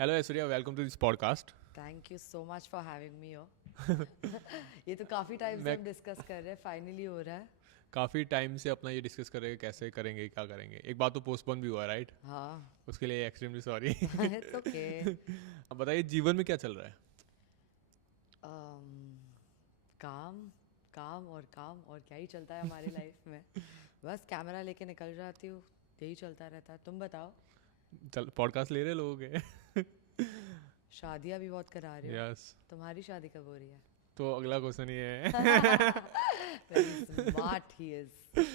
Hello Aishwarya, welcome to this podcast. Thank you so much for having me your ये तो काफ़ी time से मैं हम डिस्कस कर रहे हैं, फाइनली हो रहा है। काफ़ी टाइम से अपना ये डिस्कस कर रहे हैं कैसे करेंगे क्या करेंगे. एक बात तो पोस्टपोन भी हुआ राइट. हाँ। उसके लिए एक्सट्रीमली सॉरी. It's okay. अब बताइए जीवन में क्या चल रहा है. काम काम और काम और क्या ही चलता है हमारी लाइफ में। बस कैमरा लेके निकल जाती हूँ, यही चलता रहता है। तुम बताओ। चल पॉडकास्ट ले रहे लोगों के. शादियाँ भी बहुत करा रहे हो। यस. तुम्हारी शादी कब हो रही है? तो अगला क्वेश्चन ये है. Very smart he is.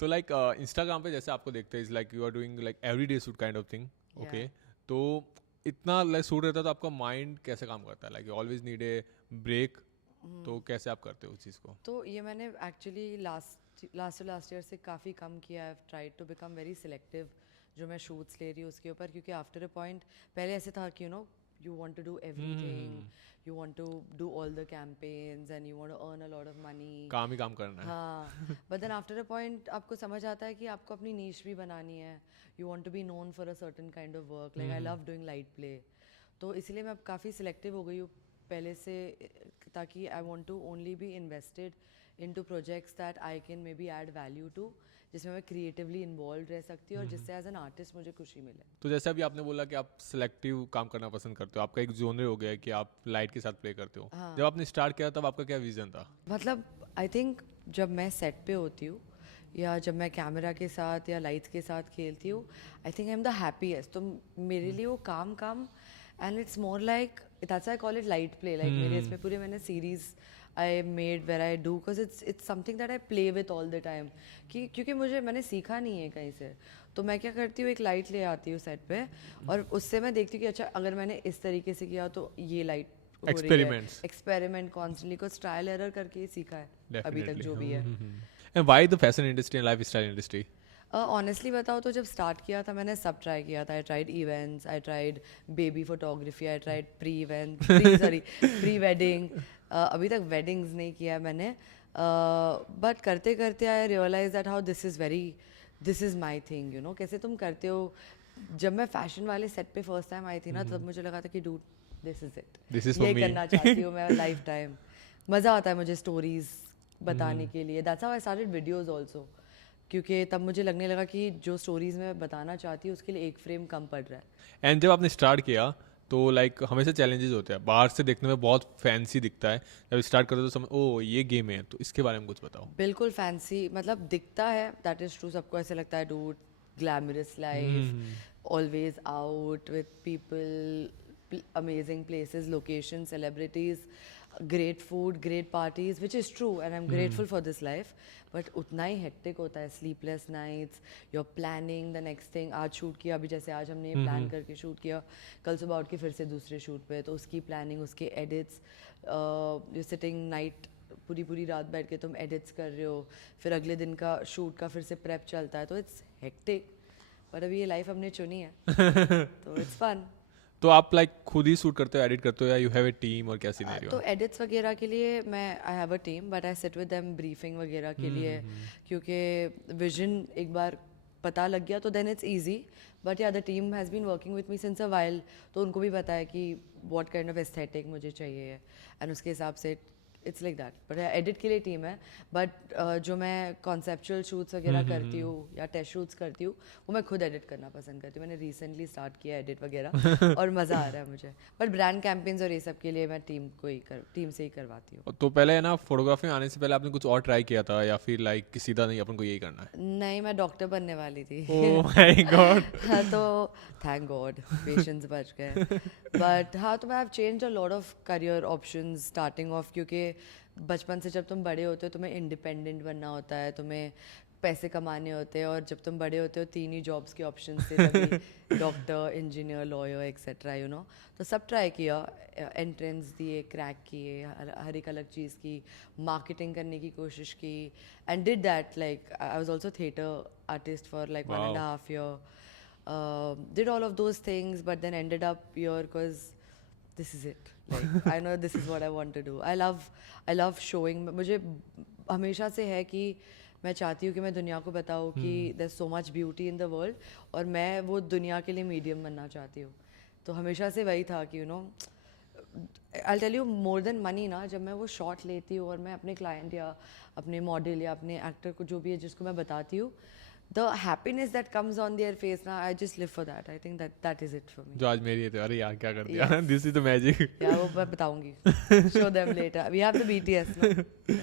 तो लाइक इंस्टाग्राम पे जैसे आपको देखते हैं is like you are doing like every day shoot kind of thing. Okay. तो इतना लाइक शूट रहता है तो आपका माइंड कैसे काम करता है. Like you always need a break. तो कैसे आप करते हो उस चीज़ को. तो ये मैंने एक्चुअली लास्ट ईयर से काफ़ी कम किया है। Tried to become very selective जो मैं शूट्स ले रही हूँ उसके ऊपर, क्योंकि आफ्टर अ पॉइंट पहले ऐसे था कि you want to do everything, you want to do all the campaigns and you want to earn a lot of money. काम ही काम करना है. हाँ, but then after a point आपको समझ आता है कि आपको अपनी नीश भी बनानी है. You want to be known for a certain kind of work. Like I love doing light play. तो इसलिए मैं अब काफ़ी सिलेक्टिव हो गई हूँ पहले से, ताकि I want to only be invested into projects that I can maybe add value to, जिसमें मैं क्रिएटिवली इन्वॉल्व रह सकती हूँ और जिससे एज एन आर्टिस्ट मुझे खुशी मिले. तो जैसे अभी आपने बोला कि आप सिलेक्टिव काम करना पसंद करते हो. आपका एक जोनर हो गया है कि आप लाइट के साथ प्ले करते हो. हाँ. जब आपने स्टार्ट किया तब आपका क्या विजन था. मतलब आई थिंक जब मैं सेट पे होती हूँ या जब मैं कैमरा के साथ या लाइट्स के साथ खेलती हूँ, I think I am the happiest. तो मेरे लिए वो काम काम and it's more like that's I call it light play. Like मेरे इसमें पूरे मैंने series I made where I do because it's something that I play with all the time. क्योंकि मैंने सीखा नहीं है कहीं से. तो मैं क्या करती हूँ, एक लाइट ले आती हूँ सेट पे और उससे मैं देखती हूँ कि अच्छा अगर मैंने इस तरीके से किया तो ये लाइट हो रही है. एक्सपेरिमेंट्स. एक्सपेरिमेंट कॉन्स्टेंटली को ट्रायल एरर करके ही सीखा है अभी तक जो भी है. And why the fashion industry and lifestyle industry. Honestly बताओ तो जब स्टार्ट किया था मैंने सब ट्राई किया था. I tried events, I tried baby photography, I tried pre event pre wedding. अभी तक वेडिंग्स नहीं किया मैंने, बट करते करते I realise that how this is my thing. कैसे तुम करते हो. जब मैं फैशन वाले सेट पे फर्स्ट टाइम आई थी ना, तब मुझे लगा था कि dude this is it, this is for ये मी. करना चाहती हूँ मैं लाइफ टाइम. मज़ा आता है मुझे स्टोरीज बताने के लिए. That's how I started videos also, क्योंकि तब मुझे लगने लगा कि जो स्टोरीज मैं बताना चाहती हूँ उसके लिए एक फ्रेम कम पड़ रहा है. एंड जब आपने स्टार्ट किया तो लाइक हमेशा चैलेंजेस होते हैं. बाहर से देखने में बहुत फैंसी दिखता है. जब स्टार्ट करते हो तो समझ ओ ये गेम है. तो इसके बारे में कुछ बताओ. बिल्कुल फैंसी मतलब दिखता है, दैट इज़ ट्रू. सबको ऐसे लगता है dude glamorous life, always out with people, amazing places, location, celebrities, great food, great parties, which is true and I am grateful for this life. But उतना ही हेक्टिक होता है. Sleepless nights, your planning the next thing. आज shoot किया, अभी जैसे आज हमने प्लान करके शूट किया, कल सुबह उठ के फिर से दूसरे शूट पे, तो उसकी प्लानिंग, उसके एडिट्स, यू सिटिंग नाइट पूरी पूरी रात बैठ के तुम एडिट्स कर रहे हो, फिर अगले दिन का शूट का फिर से प्रेप चलता है. तो इट्स हेक्टिक, पर अभी ये लाइफ हमने चुनी है तो इट्स फन. तो आप लाइक खुद ही शूट करते हो, एडिट करते हो या यू हैव ए टीम और क्या सिनेरियो. तो एडिट्स वगैरह के लिए मैं I have a team, but I sit with them briefing वगैरह के लिए, क्योंकि विजन एक बार पता लग गया तो then it's easy. But yeah the team has been working with me since a while, तो उनको भी पता है कि व्हाट काइंड ऑफ एस्थेटिक मुझे चाहिए एंड उसके हिसाब से it's like that. But edit के लिए टीम है. बट जो मैं कॉन्सेप्चुअल शूट्स वगैरह करती हूँ या टेस्ट शूट्स करती हूँ, वो मैं खुद एडिट करना पसंद करती हूँ. मैंने रिसेंटली स्टार्ट किया एडिट वगैरह और मज़ा आ रहा है मुझे. बट ब्रांड कैंपेन्स और ये सब के लिए मैं टीम से ही करवाती हूँ. तो पहले है ना फोटोग्राफी में आने से पहले आपने कुछ और ट्राई किया था या फिर लाइक सीधा नहीं अपन को यही करना है. नहीं, मैं डॉक्टर बनने वाली थी. Oh my God. हाँ, तो थैंक गॉड पेशेंट्स बच गए. बट हाँ, तो मैं have change a lot of career options starting of, क्योंकि बचपन से जब तुम बड़े होते हो तुम्हें इंडिपेंडेंट बनना होता है, तुम्हें पैसे कमाने होते हैं, और जब तुम बड़े होते हो 3 ही जॉब्स के ऑप्शन थे तभी डॉक्टर, इंजीनियर, लॉयर एक्सेट्रा. तो सब ट्राई किया, एंट्रेंस दिए, क्रैक किए, हर एक अलग चीज़ की, मार्केटिंग करने की कोशिश की, and did that. Like I was also theatre artist for like 1.5 year. Did all of those things, but then ended up here because this is it. Like I know this is what I want to do. I love showing. मुझे हमेशा से है कि मैं चाहती हूँ कि मैं दुनिया को बताऊँ कि there's so much beauty in the world, और मैं वो दुनिया के लिए मीडियम बनना चाहती हूँ. तो हमेशा से वही था कि I tell you more than money ना, जब मैं वो शॉट लेती हूँ और मैं अपने क्लाइंट या अपने मॉडल या अपने एक्टर को जो भी है जिसको मैं बताती हूँ, the happiness that comes on their face ना, I just live for that. I think that is it for me. जो आज मेरी है तो अरे यार क्या कर दिया, दिस इज द मैजिक. या वो मैं बताऊंगी, show them later, we have the BTS ना.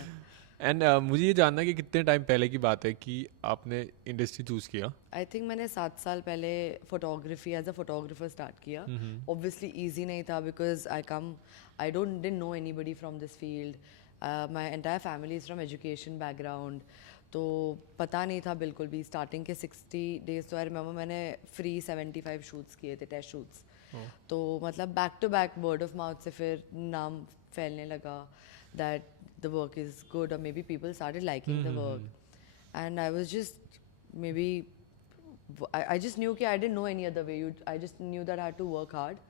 एंड मुझे ये जानना है कि कितने टाइम पहले की बात है कि आपने इंडस्ट्री चूज किया? आई थिंक मैंने 7 साल पहले photography as a photographer start किया. ऑब्वियसली ईजी नहीं था because I didn't know anybody from this field. My entire family is from education background, तो पता नहीं था बिल्कुल भी. स्टार्टिंग के 60 डेज तो आई रिमेंबर मैंने फ्री 75 शूट्स किए थे, टेस्ट शूट्स. तो मतलब back to back word of mouth से फिर नाम फैलने लगा that the work is good, or maybe people started liking the work. And I was just maybe I just knew कि I didn't know any other way. I just knew that I had to work hard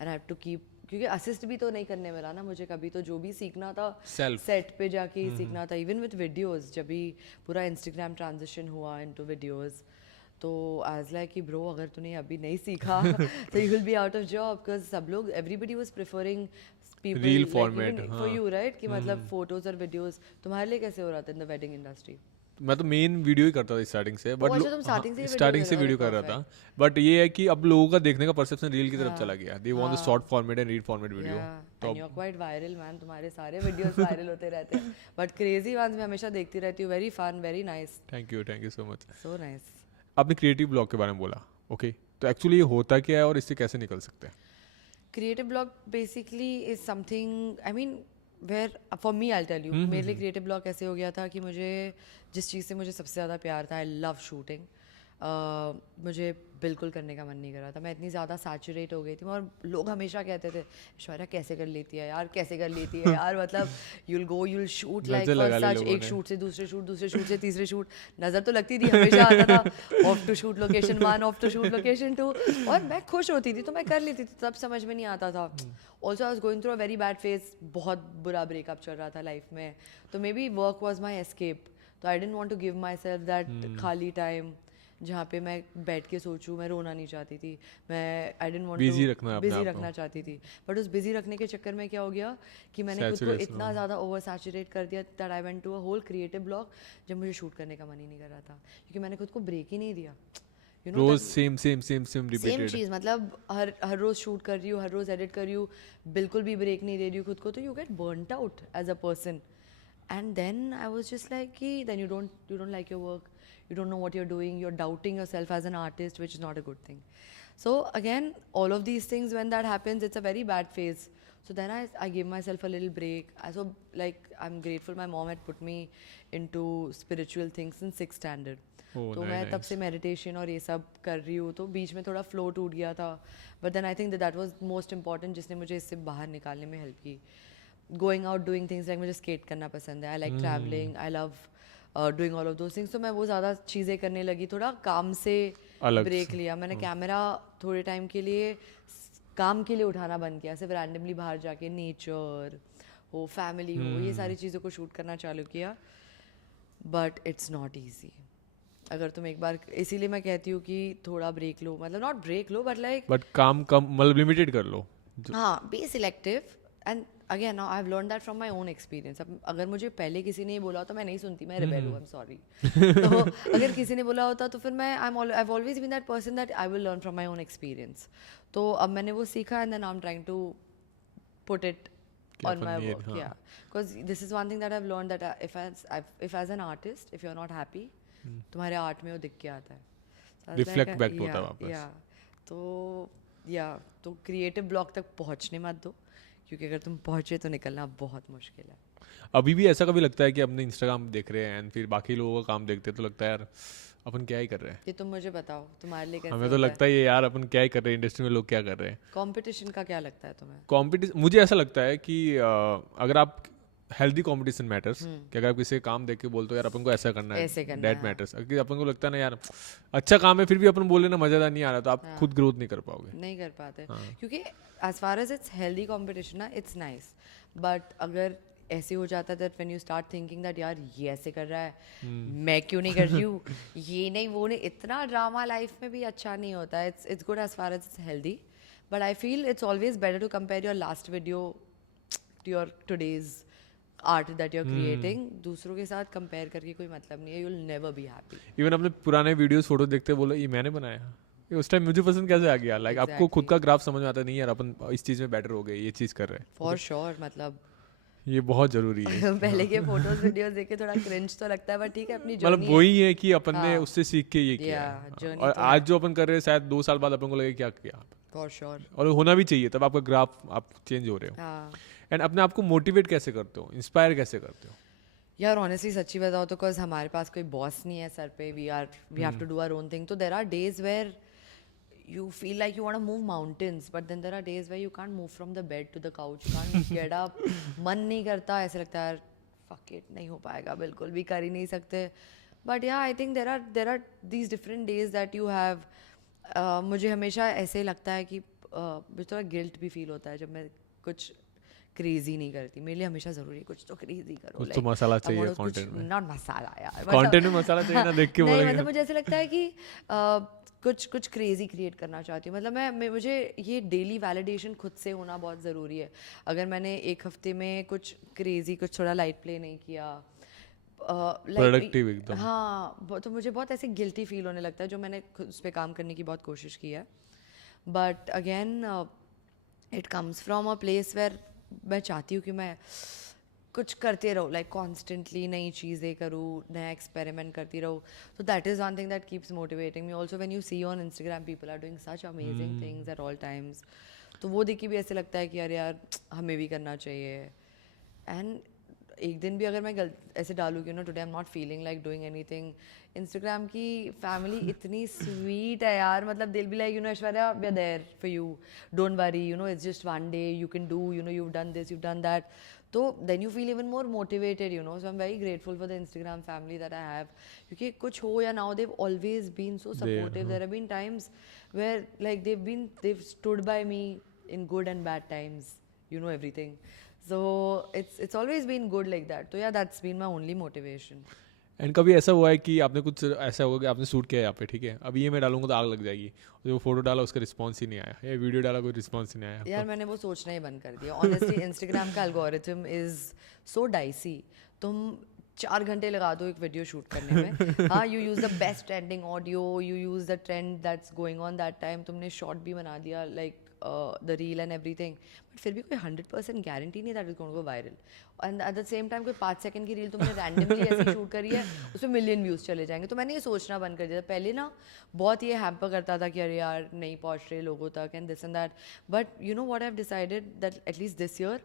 and I had to keep, क्योंकि assist भी तो नहीं करने मिला ना मुझे कभी, तो जो भी सीखना था सेट पे जाके ही सीखना था. इवन विथ वीडियोस, जब भी पूरा इंस्टाग्राम ट्रांजिशन हुआ इनटू वीडियोस, तो आज लाइक कि ब्रो अगर तूने अभी नहीं सीखा तो you will be out of job. Because सब लोग, everybody was preferring reel format for you, right? कि मतलब फोटोज और वीडियोस. तुम्हारे लिए कैसे हो रहा था इन द वेडिंग इंडस्ट्री? मैं तो मेन वीडियो ही करता था स्टार्टिंग से, बट अच्छा, तुम स्टार्टिंग से वीडियो कर रहा था. बट ये है कि अब लोगों का देखने का परसेप्शन रील की तरफ चला गया. They want the short format and reel format video. And you are quite viral man, तुम्हारे सारे वीडियोस वायरल होते रहते हैं. बट क्रेजी वंस मैं हमेशा देखती रहती हूँ. Very fun, very nice. Thank you so much. So nice. आपने क्रिएटिव ब्लॉग के बारे में बोला, ओके, तो एक्चुअली ये होता क्या है और इससे कैसे निकल सकते हैं? Creative blog basically is something, I mean where for me, I tell you, मेरे लिए क्रिएटिव ब्लॉग कैसे हो गया था कि मुझे जिस चीज़ से मुझे सबसे ज़्यादा प्यार था, आई लव शूटिंग, मुझे बिल्कुल करने का मन नहीं कर रहा था. मैं इतनी ज़्यादा सैचुरेट हो गई थी और लोग हमेशा कहते थे ऐश्वर्या कैसे कर लेती है यार, कैसे कर लेती है यार. मतलब you'll go, you'll shoot like such, एक शूट से दूसरे शूट से तीसरे शूट, नज़र तो लगती थी, हमेशा आता था off to shoot location 1, off to shoot location 2, और मैं खुश होती थी तो मैं कर लेती थी. तब समझ में नहीं आता था. Also I was going through a very bad phase, बहुत बुरा ब्रेकअप चल रहा था लाइफ में, तो maybe work was my escape. तो I don't want to give myself that खाली टाइम जहाँ पे मैं बैठ के सोचूं. मैं रोना नहीं चाहती थी, मैं आई डेंट वांट टू बिजी रखना चाहती थी. बट उस बिजी रखने के चक्कर में क्या हो गया कि मैंने खुद को इतना ज़्यादा ओवर सैचुरेट कर दिया that I went to a whole creative block, जब मुझे शूट करने का मन ही नहीं कर रहा था, क्योंकि मैंने खुद को ब्रेक ही नहीं दिया. रोज सेम रिपीटेड चीज़, मतलब हर रोज शूट कर रही हूँ, हर रोज एडिट कर रही हूँ, बिल्कुल भी ब्रेक नहीं दे रही हूँ खुद को, तो you get burned out as a person. And then I was just like, then you don't like your work, you don't know what you're doing, you're doubting yourself as an artist, which is not a good thing. So again, all of these things, when that happens, it's a very bad phase. So then I gave myself a little break. So like I'm grateful my mom had put me into spiritual things in 6th standard. तो मैं तब से meditation और ये सब कर रही हूँ. तो बीच में थोड़ा फ्लो टूट गया था, but then I think that was most important, जिसने मुझे इससे बाहर निकालने में हेल्प की. Going out, doing things, like मुझे स्केट करना पसंद है, I like travelling, I love doing all of those things. तो मैं वो ज़्यादा चीज़ें करने लगी, थोड़ा काम से ब्रेक लिया. मैंने कैमरा थोड़े टाइम के लिए काम के लिए उठाना बंद किया, सिर्फ रैंडमली बाहर जाके नेचर हो, फैमिली हो, ये सारी चीज़ों को शूट करना चालू किया. But it's not easy. अगर तुम एक बार, इसीलिए मैं कहती हूँ कि थोड़ा ब्रेक लो, मतलब नॉट ब्रेक लो बट काम कम, मतलब लिमिटेड कर लो. हाँ, be selective. And again now I have learn that from my own experience. अब अगर मुझे पहले किसी ने बोला तो मैं नहीं सुनती, मैं रिबेल हूँ, आई एम सॉरी. तो अगर किसी ने बोला होता तो फिर मैं I have always been that person that I will learn from my own experience. तो अब मैंने वो सीखा and then I am trying to put it on my work. Yeah, because this is one thing that I've learned, that if as an artist, if you're not happy, तुम्हारे art में वो दिख के आता है, रिफ्लेक्ट बैक होता है वापस. तो क्रिएटिव ब्लॉक तक पहुंचने मत दो, क्योंकि अगर तुम पहुंचे तो निकलना बहुत मुश्किल है. अभी भी ऐसा कभी लगता है कि अपने इंस्टाग्राम देख रहे हैं एंड फिर बाकी लोगों का काम देखते हैं तो लगता है यार अपन क्या ही कर रहे हैं? ये तुम मुझे बताओ, तुम्हारे लिए कैसे? हमें तो लगता है ये यार अपन क्या ही कर रहे हैं, इंडस्ट्री में लोग क्या कर रहे हैं. कंपटीशन का क्या लगता है तुम्हें? कंपटीशन, मुझे ऐसा लगता है कि अगर आप हेल्दी कंपटीशन मैटर्स, कि अगर आप किसी काम देख के बोलते हो यार अपन को ऐसा करना है, दैट मैटर्स. अगर अपन को लगता है ना यार अच्छा काम है, फिर भी अपन बोले ना मजेदार नहीं आ रहा, तो आप खुद ग्रोथ नहीं कर पाओगे, नहीं कर पाते. क्योंकि as far as it's healthy competition ना, इट्स नाइस. बट अगर ऐसे हो जाता है that when you start thinking that यार ये ऐसे कर रहा है, मैं क्यों नहीं कर रही हूँ, ये नहीं वो नहीं, इतना ड्रामा लाइफ में भी अच्छा नहीं होता है. It's good as far as it's healthy, But I feel it's always better to compare your last video to your today's art that you're creating. दूसरों के साथ compare करके कोई मतलब नहीं है. You'll never be happy. Even अपने पुराने वीडियोस फोटो देखते बोलो ये मैंने बनाया, ये उस टाइम मुझे पसंद कैसे आ गया? लाइक आपको खुद का ग्राफ समझ में आता नहीं यार, अपन इस चीज़ में बेटर हो गए, ये चीज़ कर रहे हैं. For sure, मतलब ये बहुत जरूरी है. पहले के फोटोज वीडियोस देख के थोड़ा क्रिंज तो लगता है, बट ठीक है, अपनी मतलब जर्नी वही है कि अपन ने उससे सीख के ये किया Yeah, है. journey और तो आज जो अपन कर रहे हैं शायद 2 साल बाद अपन को लगे क्या किया. for sure. और होना भी चाहिए, तब आपका ग्राफ आप चेंज हो रहे हो. हाँ एंड अपने आप को मोटिवेट कैसे करते हो, इंस्पायर कैसे करते हो? यार ऑनेस्टली सच्ची बताओ तो बिकॉज हमारे पास कोई बॉस नहीं है सर पे. We have to do our own thing. तो there are days where you feel like you want to move mountains, but then there are days where you can't move from the bed to the couch, you can't get up. मन नहीं करता, ऐसे लगता है fuck it, नहीं हो पाएगा, बिल्कुल भी कर ही नहीं सकते. But yeah, I think there are these different days that you have. मुझे हमेशा ऐसे लगता है कि मुझे थोड़ा गिल्ट भी फील होता है जब मैं कुछ क्रेजी नहीं करती. मेरे लिए हमेशा जरूरी है कुछ तो क्रेजी करो. कुछ तो मसाला चाहिए कंटेंट में. नॉट मसाला यार, कंटेंट में मसाला चाहिए ना, देख के नहीं बोलेंगे. मतलब मुझे ऐसे लगता है कि कुछ क्रेजी क्रिएट करना चाहती हूँ. मतलब मैं मुझे ये डेली वैलिडेशन खुद से होना बहुत ज़रूरी है. अगर मैंने एक हफ्ते में कुछ क्रेजी, कुछ थोड़ा लाइट प्ले नहीं किया, प्रोडक्टिव एकदम. हाँ, तो मुझे बहुत ऐसे गिल्टी फील होने लगता है, जो मैंने खुद उस पर काम करने की बहुत कोशिश की है. But again it comes from a place where मैं चाहती हूँ कि मैं कुछ करते रहूँ, लाइक कॉन्स्टेंटली नई चीज़ें करूँ, नया एक्सपेरिमेंट करती रहूँ. तो that is one thing that keeps motivating me. Also when you see on Instagram people are doing such amazing things at all times, तो वो देख के भी ऐसे लगता है कि अरे यार हमें भी करना चाहिए. एंड एक दिन भी अगर मैं ऐसे डालूँ कि today I am not feeling like doing anything, Instagram की फैमिली इतनी स्वीट है यार. मतलब दिल be like Aishwarya, we are there for you, don't worry, it's just one day, you can do, you've done this, you've done that. So then you feel even more motivated, so I'm very grateful for the Instagram family that I have. क्योंकि कुछ हो या ना हो, they've always been so supportive. There have been times where like they've stood by me in good and bad times, everything. So it's always been good like that. So yeah, that's been my only motivation. And कभी ऐसा हुआ है कि आपने कुछ ऐसा होगा कि आपने शूट किया यहाँ पे, ठीक है, अब ये मैं डालूंगा तो आग लग जाएगी, जो फोटो डाला उसका रिस्पांस ही नहीं आया, या वीडियो डाला कोई रिस्पांस ही नहीं आया? यार मैंने वो सोचना ही बंद कर दिया. ऑनेस्टली इंस्टाग्राम का एल्गोरिथम इज सो डाइसी. तुम 4 घंटे लगा दो एक वीडियो शूट करने में. हाँ, you use the best trending audio, you use the trend that's going on that time, तुमने शॉर्ट भी बना दिया, like the reel and everything, but फिर भी कोई 100% गारंटी नहीं that is going to go viral. And at the same time कोई 5 second की रील तुमने रैंडमली ऐसे शूट करी है, उसमें मिलियन व्यूज़ चले जाएंगे. तो मैंने ये सोचना बंद कर दिया था. पहले ना बहुत ये हैम्पर करता था कि अरे यार नहीं पहुँच रहे लोगों तक and this and that. But what I have decided that at least this year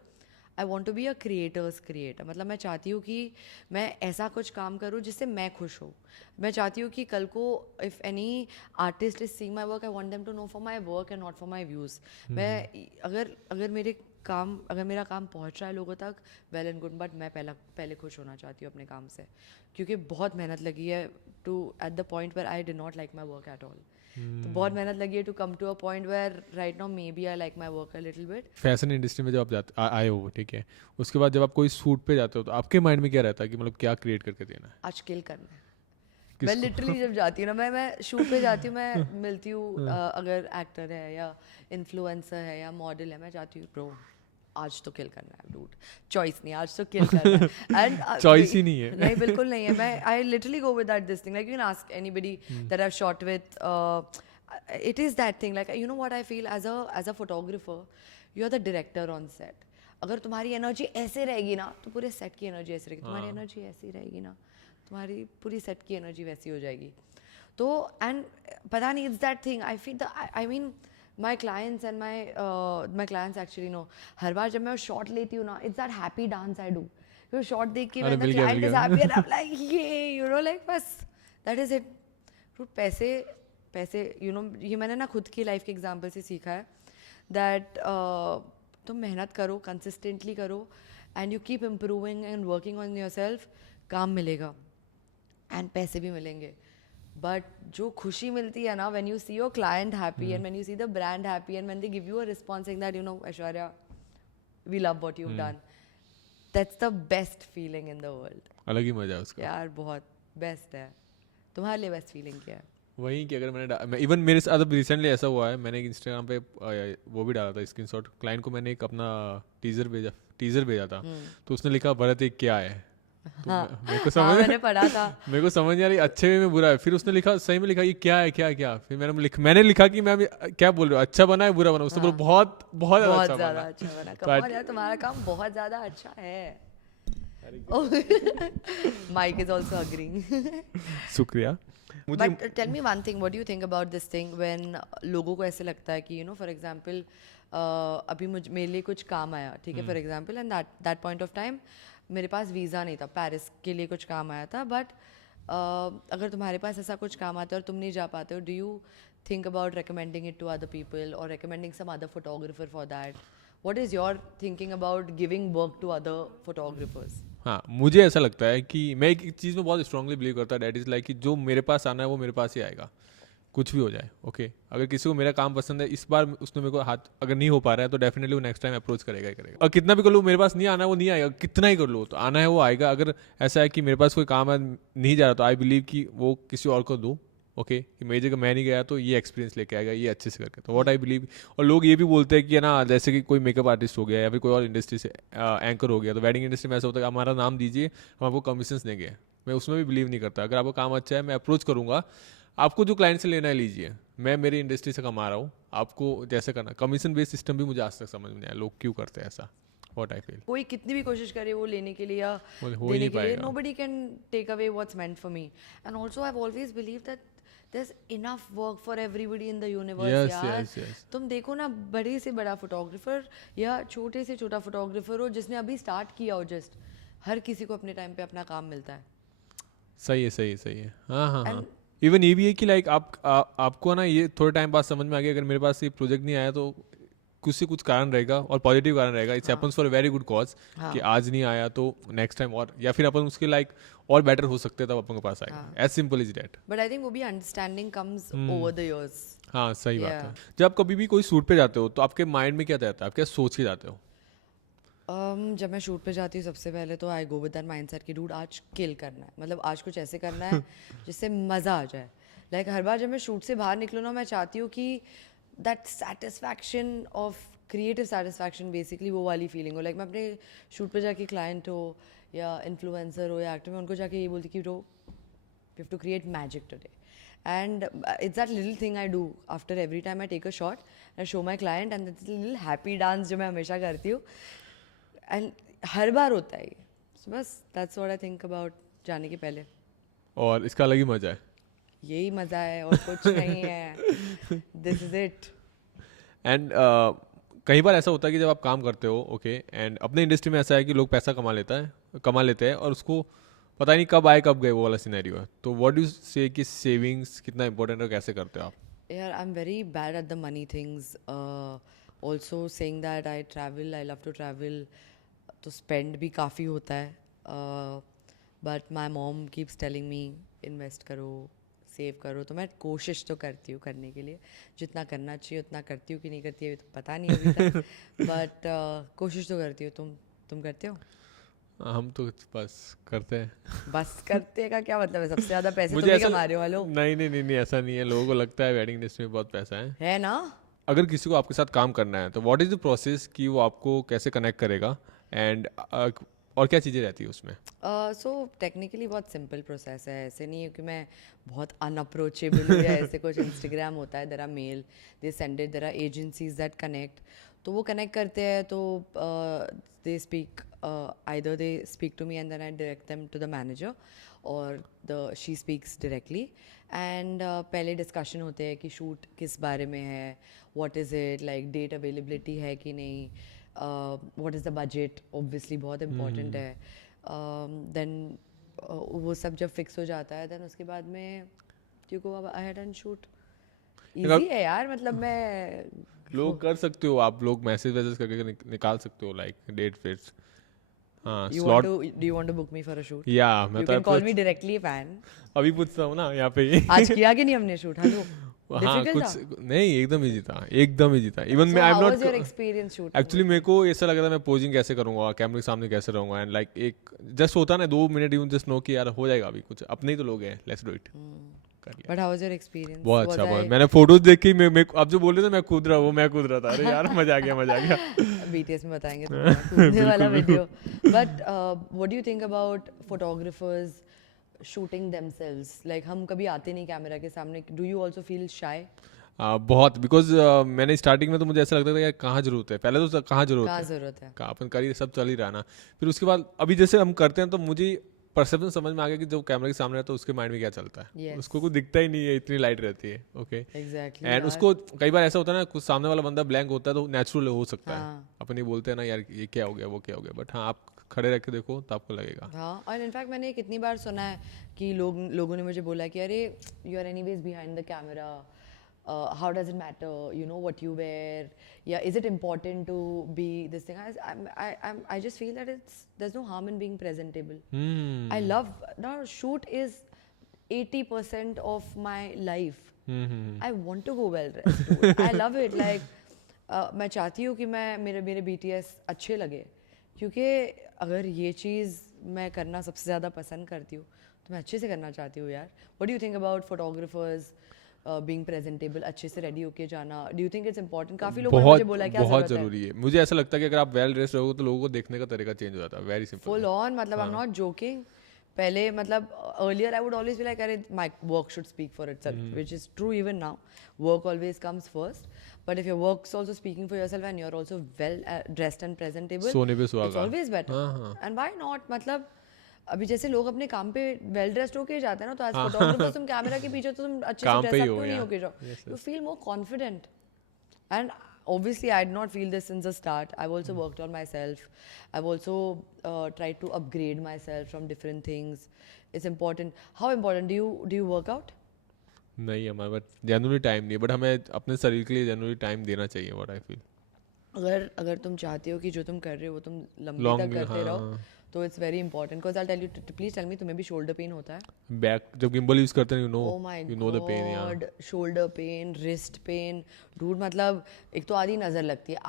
I want to be a creators creator. मतलब मैं चाहती हूँ कि मैं ऐसा कुछ काम करूँ जिससे मैं खुश हूँ. मैं चाहती हूँ कि कल को if any artist is seeing my work, I want them to know for my work and not for my views. मैं अगर मेरा काम पहुँच रहा है लोगों तक, वेल एंड गुड, बट मैं पहले खुश होना चाहती हूँ अपने काम से, क्योंकि बहुत मेहनत लगी है to at the point where I did not like my work at all. तो बहुत मेहनत लगी है to come to a point where right now maybe I like my work a little bit. Fashion industry में जब आप आए हो, ठीक है, उसके बाद जब आप कोई शूट पे जाते हो तो आपके माइंड में क्या रहता है कि मतलब क्या क्रिएट करके देना है? आज किल करना है. मैं लिटरली जब जाती हूँ ना, मैं शूट पे जाती हूँ, मैं मिलती हूँ अगर एक्टर है या इन्फ्लुएंसर है या मॉडल है, मैं चाहती हूँ ब्रो आज तो किल करना है डूड, चॉइस नहीं, आज तो किल करना है. एंड चॉइस ही नहीं है. नहीं, बिल्कुल नहीं है. मैं I literally go with that this thing, like you can ask anybody that I have shot with. It is that thing, like what I feel as a photographer, you are the director on set. अगर तुम्हारी energy ऐसे रहेगी ना तो पूरे set की energy ऐसी रहेगी. तुम्हारी एनर्जी ऐसी रहेगी ना, तुम्हारी पूरी सेट की एनर्जी वैसी हो जाएगी. तो एंड पता नहीं, it's that thing. I feel I mean my clients and my clients actually know, हर बार जब मैं शॉट लेती हूँ ना, it's that happy dance I do. Shot देख के मैं client is happy and I am like ये लाइक बस दैट इज इट. पैसे ये मैंने ना खुद की लाइफ के एग्जाम्पल से सीखा है दैट तुम मेहनत करो, कंसिस्टेंटली करो, and you keep improving and working on your self, काम मिलेगा एंड पैसे भी मिलेंगे. बट जो खुशी मिलती है ना when you see your client happy and when you see the brand happy and when they give you a response saying that Aishwarya we love what you have done, that's the best feeling in the world. अलग ही मजा है उसका यार बहुत best है. तुम्हारे लिए बेस्ट फीलिंग क्या है? वहीं कि अगर मैं इवन मेरे साथ अब रिसेंटली ऐसा हुआ है, मैंने एक इंस्टाग्राम पे वो भी डाला था स्क्रीनशॉट, क्लाइंट को मैंने एक अपना टीजर भेजा था, तो उसने लिखा भरत एक क्या है, तो मेरे को हाँ समझ मैंने पढ़ा था। मेरे को समझ नहीं आ रही अच्छे वे में बुरा है, फिर उसने लिखा सही में लिखा ये क्या है, क्या क्या, फिर मैंने लिखा कि मैं अभी क्या बोल रहा हूँ, अच्छा बना है बुरा बना, उसने बोला बहुत बहुत बहुत अच्छा ज्यादा बना। अच्छा बना, तो कमाल यार, तुम्हारा काम बहुत ज्यादा अच्छा है। Mike is also agreeing. शुक्रिया। मुझे But tell me one thing, what do you think about this thing when लोगों को ऐसे लगता है कि for example अभी मेरे लिए कुछ काम आया, ठीक है, for example, and that point of time मेरे पास वीज़ा नहीं था, पेरिस के लिए कुछ काम आया था, बट अगर तुम्हारे पास ऐसा कुछ काम आता है और तुम नहीं जा पाते हो, do you think about recommending it to other people or recommending some other photographer for that? What is your thinking about giving work to other photographers? हाँ, मुझे ऐसा लगता है कि मैं एक चीज़ में बहुत स्ट्रांगली बिलीव करता हूँ, डैट इज़ लाइक कि जो मेरे पास आना है वो मेरे पास ही आएगा, कुछ भी हो जाए। ओके, अगर किसी को मेरा काम पसंद है, इस बार उसने मेरे को हाथ अगर नहीं हो पा रहा है तो डेफिनेटली वो नेक्स्ट टाइम अप्रोच करेगा ही करेगा। और कितना भी कर लो, मेरे पास नहीं आना है वो नहीं आएगा, कितना ही कर लो तो आना है वो आएगा। अगर ऐसा है कि मेरे पास कोई काम है नहीं जा रहा, तो आई बिलीव कि वो किसी और को दो। ओके, कि मेरी जगह मैं नहीं गया तो ये एक्सपीरियंस लेके आएगा, ये अच्छे से करके, तो व्हाट आई बिलीव। और लोग ये भी बोलते हैं कि है ना, जैसे कि कोई मेकअप आर्टिस्ट हो गया या फिर कोई और इंडस्ट्री से एंकर हो गया, तो वेडिंग इंडस्ट्री में ऐसा होता है कि हमारा नाम दीजिए, हम आपको कमीशंस देंगे। मैं उसमें भी बिलीव नहीं करता। अगर आपका काम अच्छा है, मैं अप्रोच करूँगा, आपको जो क्लाइंट से लेना है लीजिए, मैं मेरी इंडस्ट्री से कमा रहा हूँ, आपको जैसे करना। कमीशन बेस्ड सिस्टम भी मुझे आज तक समझ में नहीं आया, लोग क्यों करते हैं ऐसा, व्हाट आई फील। कोई कितनी भी कोशिश करे वो लेने के लिए या हो ही देने नहीं के लिए, पाएगा। nobody can take away what's meant for me. And also I've always believed that there's enough work for everybody in the universe. Yes, यार yes, yes. तुम देखो ना, बड़े से बड़ा फोटोग्राफर या छोटे से छोटा फोटोग्राफर हो, जिसने अभी स्टार्ट किया हो, जस्ट हर किसी को अपने टाइम पे अपना काम मिलता है। सही है, सही है, सही है। हाँ हाँ हाँ, इवन ये भी है कि लाइक आपको ना ये थोड़े टाइम बाद समझ में आ गया, अगर मेरे पास ये प्रोजेक्ट नहीं आया तो कुछ से कुछ कारण रहेगा, और पॉजिटिव कारण रहेगा। It's happens for a very good cause, कि आज नहीं आया तो नेक्स्ट टाइम, और या फिर अपन उसके लाइक और बेटर हो सकते हैं, तब अपन के पास आएगा। As simple is that. But I think वो भी understanding comes over the years. हाँ, सही बात है। जब आप कभी भी कोई शूट पे जाते हो तो आपके माइंड में क्या रहता है, आप क्या सोच के जाते हो? जब मैं शूट पे जाती हूँ, सबसे पहले तो आई गो विद दैट माइंडसेट कि डूड आज किल करना है, मतलब आज कुछ ऐसे करना है जिससे मज़ा आ जाए। लाइक हर बार जब मैं शूट से बाहर निकलूँ ना, मैं चाहती हूँ कि that satisfaction of creative satisfaction, basically वो वाली फीलिंग हो। लाइक मैं अपने शूट पे जाके क्लाइंट हो या इन्फ्लुएंसर हो या एक्टर, मैं उनको जाके ये बोलती कि bro you have to create magic today. And it's that little thing I do after every time I take a shot. I show my client and that little happy dance जो मैं हमेशा करती हूँ, and हर बार होता है ये। So बस that's what I think about जाने के पहले। और इसका अलग ही मजा है। यही मज़ा है और कुछ नहीं है। This is it. एंड कई बार ऐसा होता है कि जब आप काम करते हो, ओके, एंड अपने इंडस्ट्री में ऐसा है कि लोग पैसा कमा लेते हैं और उसको पता नहीं कब आए कब गए, वो वाला सिनेरियो है। तो व्हाट डू यू से कि सेविंग्स कितना इंपॉर्टेंट है, कैसे करते हो आप? Yeah, I'm very bad at the money things. Also saying that I travel, I love to travel, तो spend भी काफ़ी होता है। But my mom keeps telling me invest करो, सेव करो, तो मैं कोशिश तो करती हूँ करने के लिए, जितना करना चाहिए उतना करती हूँ कि नहीं करती है तो पता नहीं अभी तक। बट कोशिश तो करती हूँ। तुम करते हो? हम तो बस करते हैं। बस करते का क्या मतलब है? सबसे ज़्यादा पैसे मुझे तुम ही ऐसा कमा रहे हो। हेलो, नहीं नहीं नहीं नहीं, ऐसा नहीं है। लोगों को लगता है वेडिंग इंडस्ट्री में बहुत पैसा है ना? अगर किसी को आपके साथ काम करना है तो व्हाट इज़ द प्रोसेस कि वो आपको कैसे कनेक्ट करेगा, एंड और क्या चीज़ें रहती है उसमें? सो टेक्निकली बहुत सिंपल प्रोसेस है। ऐसे नहीं है कि मैं बहुत अनअप्रोचेबल हूँ या ऐसे कुछ। इंस्टाग्राम होता है, there are mail, they send it, there are agencies that connect, तो वो कनेक्ट करते हैं, तो they speak, either they speak to me and then I direct them to the manager, और शी स्पीक्स डायरेक्टली। एंड पहले discussion होते हैं कि शूट किस बारे में है, what is it, like date availability है कि नहीं, what is the budget, obviously बहुत इंपॉर्टेंट है। देन वो सब जब फिक्स हो जाता है, देन उसके बाद में you go ahead and shoot. Easy है यार, मतलब मैं लोग कर सकते हो आप, लोग मैसेज वैसेज करके निकाल सकते हो लाइक डेट फिक्स। हाँ, You slot. do you want to book me for a shoot? या मैं You तो can call me directly, fan. अभी पूछता हूँ ना यहाँ पे। आज किया कि नहीं हमने शूट? हेलो, हाँ, difficult कुछ नहीं, एकदम इजी था, एकदम इजी था। इवन So मैं I how am was your not experience shooting? Actually, मेरे को ऐसा लग रहा था मैं पोजिंग कैसे करूँगा, कैमरे के सामने कैसे रहूँगा, एंड लाइक एक जस्ट होता है ना 2 मिनट, यू जस्ट नो कि यार हो जाएगा, अभी कुछ अपने ही तो लोग हैं, लेट्स डू इट। कर लिया। But how was your experience? बहुत अच्छा, बहुत। मैंने फोटोज देख के मैं आप जो बोल रहे थे मैं कूद रहा, वो मैं कूद रहा था। अरे यार मजा आ गया, मजा आ गया। बीटीएस में बताएंगे तुम्हारा कूदने वाला बिल्कुल वीडियो। बिल्कुल। But what do you think about photographers shooting themselves? Like हम कभी आते नहीं कैमरा के सामने, do you also feel shy? बहुत, बिकॉज मैंने स्टार्टिंग में तो मुझे ऐसा लगता था यार कहाँ जरूरत है, पहले तो कहाँ जरूरत कहाँ है, जरूरत है? कहाँ अपन कर ही सब चल ही रहा ना। फिर उसके बाद अभी जैसे हम करते हैं तो मुझे परसेप्शन समझ में आ गया कि जो कैमरे के सामने रहता है उसके माइंड में क्या चलता है। Yes. उसको कुछ दिखता ही नहीं है, इतनी लाइट रहती है। ओके एग्जैक्टली एंड यार। उसको कई बार ऐसा होता है ना, कुछ सामने वाला बंदा ब्लैंक होता है तो नेचुरल हो सकता है, हाँ अपन ये बोलते हैं ना यार ये क्या हो गया वो क्या हो गया, बट हाँ आप खड़े रह के देखो तो आपको लगेगा। हाँ, और इनफैक्ट मैंने कितनी बार सुना है कि लोगों ने मुझे बोला कि अरे you are anyways behind the camera, how does it matter you know what you wear, या is it important to be this thing? I just feel that it's there is no harm in being presentable. I love now shoot is 80% of my life. I want to go well dressed, dude. I love it. Like मैं चाहती हूँ कि मैं मेरे BTS अच्छे लगे, क्योंकि अगर ये चीज़ मैं करना सबसे ज़्यादा पसंद करती हूँ तो मैं अच्छे से करना चाहती हूँ यार. What do you think about photographers being presentable, अच्छे से रेडी होके जाना? Do you think it's important? काफ़ी लोगों ने मुझे बहुत बोला है क्या बहुत ज़रूरत है? जरूरी है। मुझे ऐसा लगता है कि अगर आप वेल ड्रेस रहोगे तो लोगों को देखने का तरीका चेंज हो जाता है, वेरी सिंपल। फुल ऑन, मतलब आई एम नॉट जोकिंग. पहले मतलब earlier I would always be like अरे my work should speak for itself, which is true even now. Work always comes first, but if your work is also speaking for yourself and you are also well dressed and presentable, सोने पे it's सुहागा। Always better. And why not? मतलब अभी जैसे लोग अपने काम पे वेल ड्रेस्ड होके जाते हैं ना, तो एज फोटोग्राफर तुम कैमरा के पीछे तो तुम अच्छे से काम पे ड्रेस ही अप हो क्यों नहीं गया। होके जाओ? Yes, you yes. Feel more confident. And obviously I did not feel this since the start. I've also worked on myself. I've also tried to upgrade myself from different things. It's important. How important? Do you work out? नहीं हमारे पास generally time नहीं है, but हमें अपने शरीर के लिए generally time देना चाहिए, व्हाट आई फील। अगर तुम चाहते हो कि जो तुम कर रहे हो वो तुम लंबी लॉन्ग तक में करते रहो, हाँ, तो it's very important. Because I tell you, please tell me, तुम्हें भी शोल्डर पेन होता है? बैक जब गिम्बल यूज करते हैं Oh my you know the pain. या God, shoulder pain, wrist pain, dude. मतलब एक तो आधी नजर लगती है.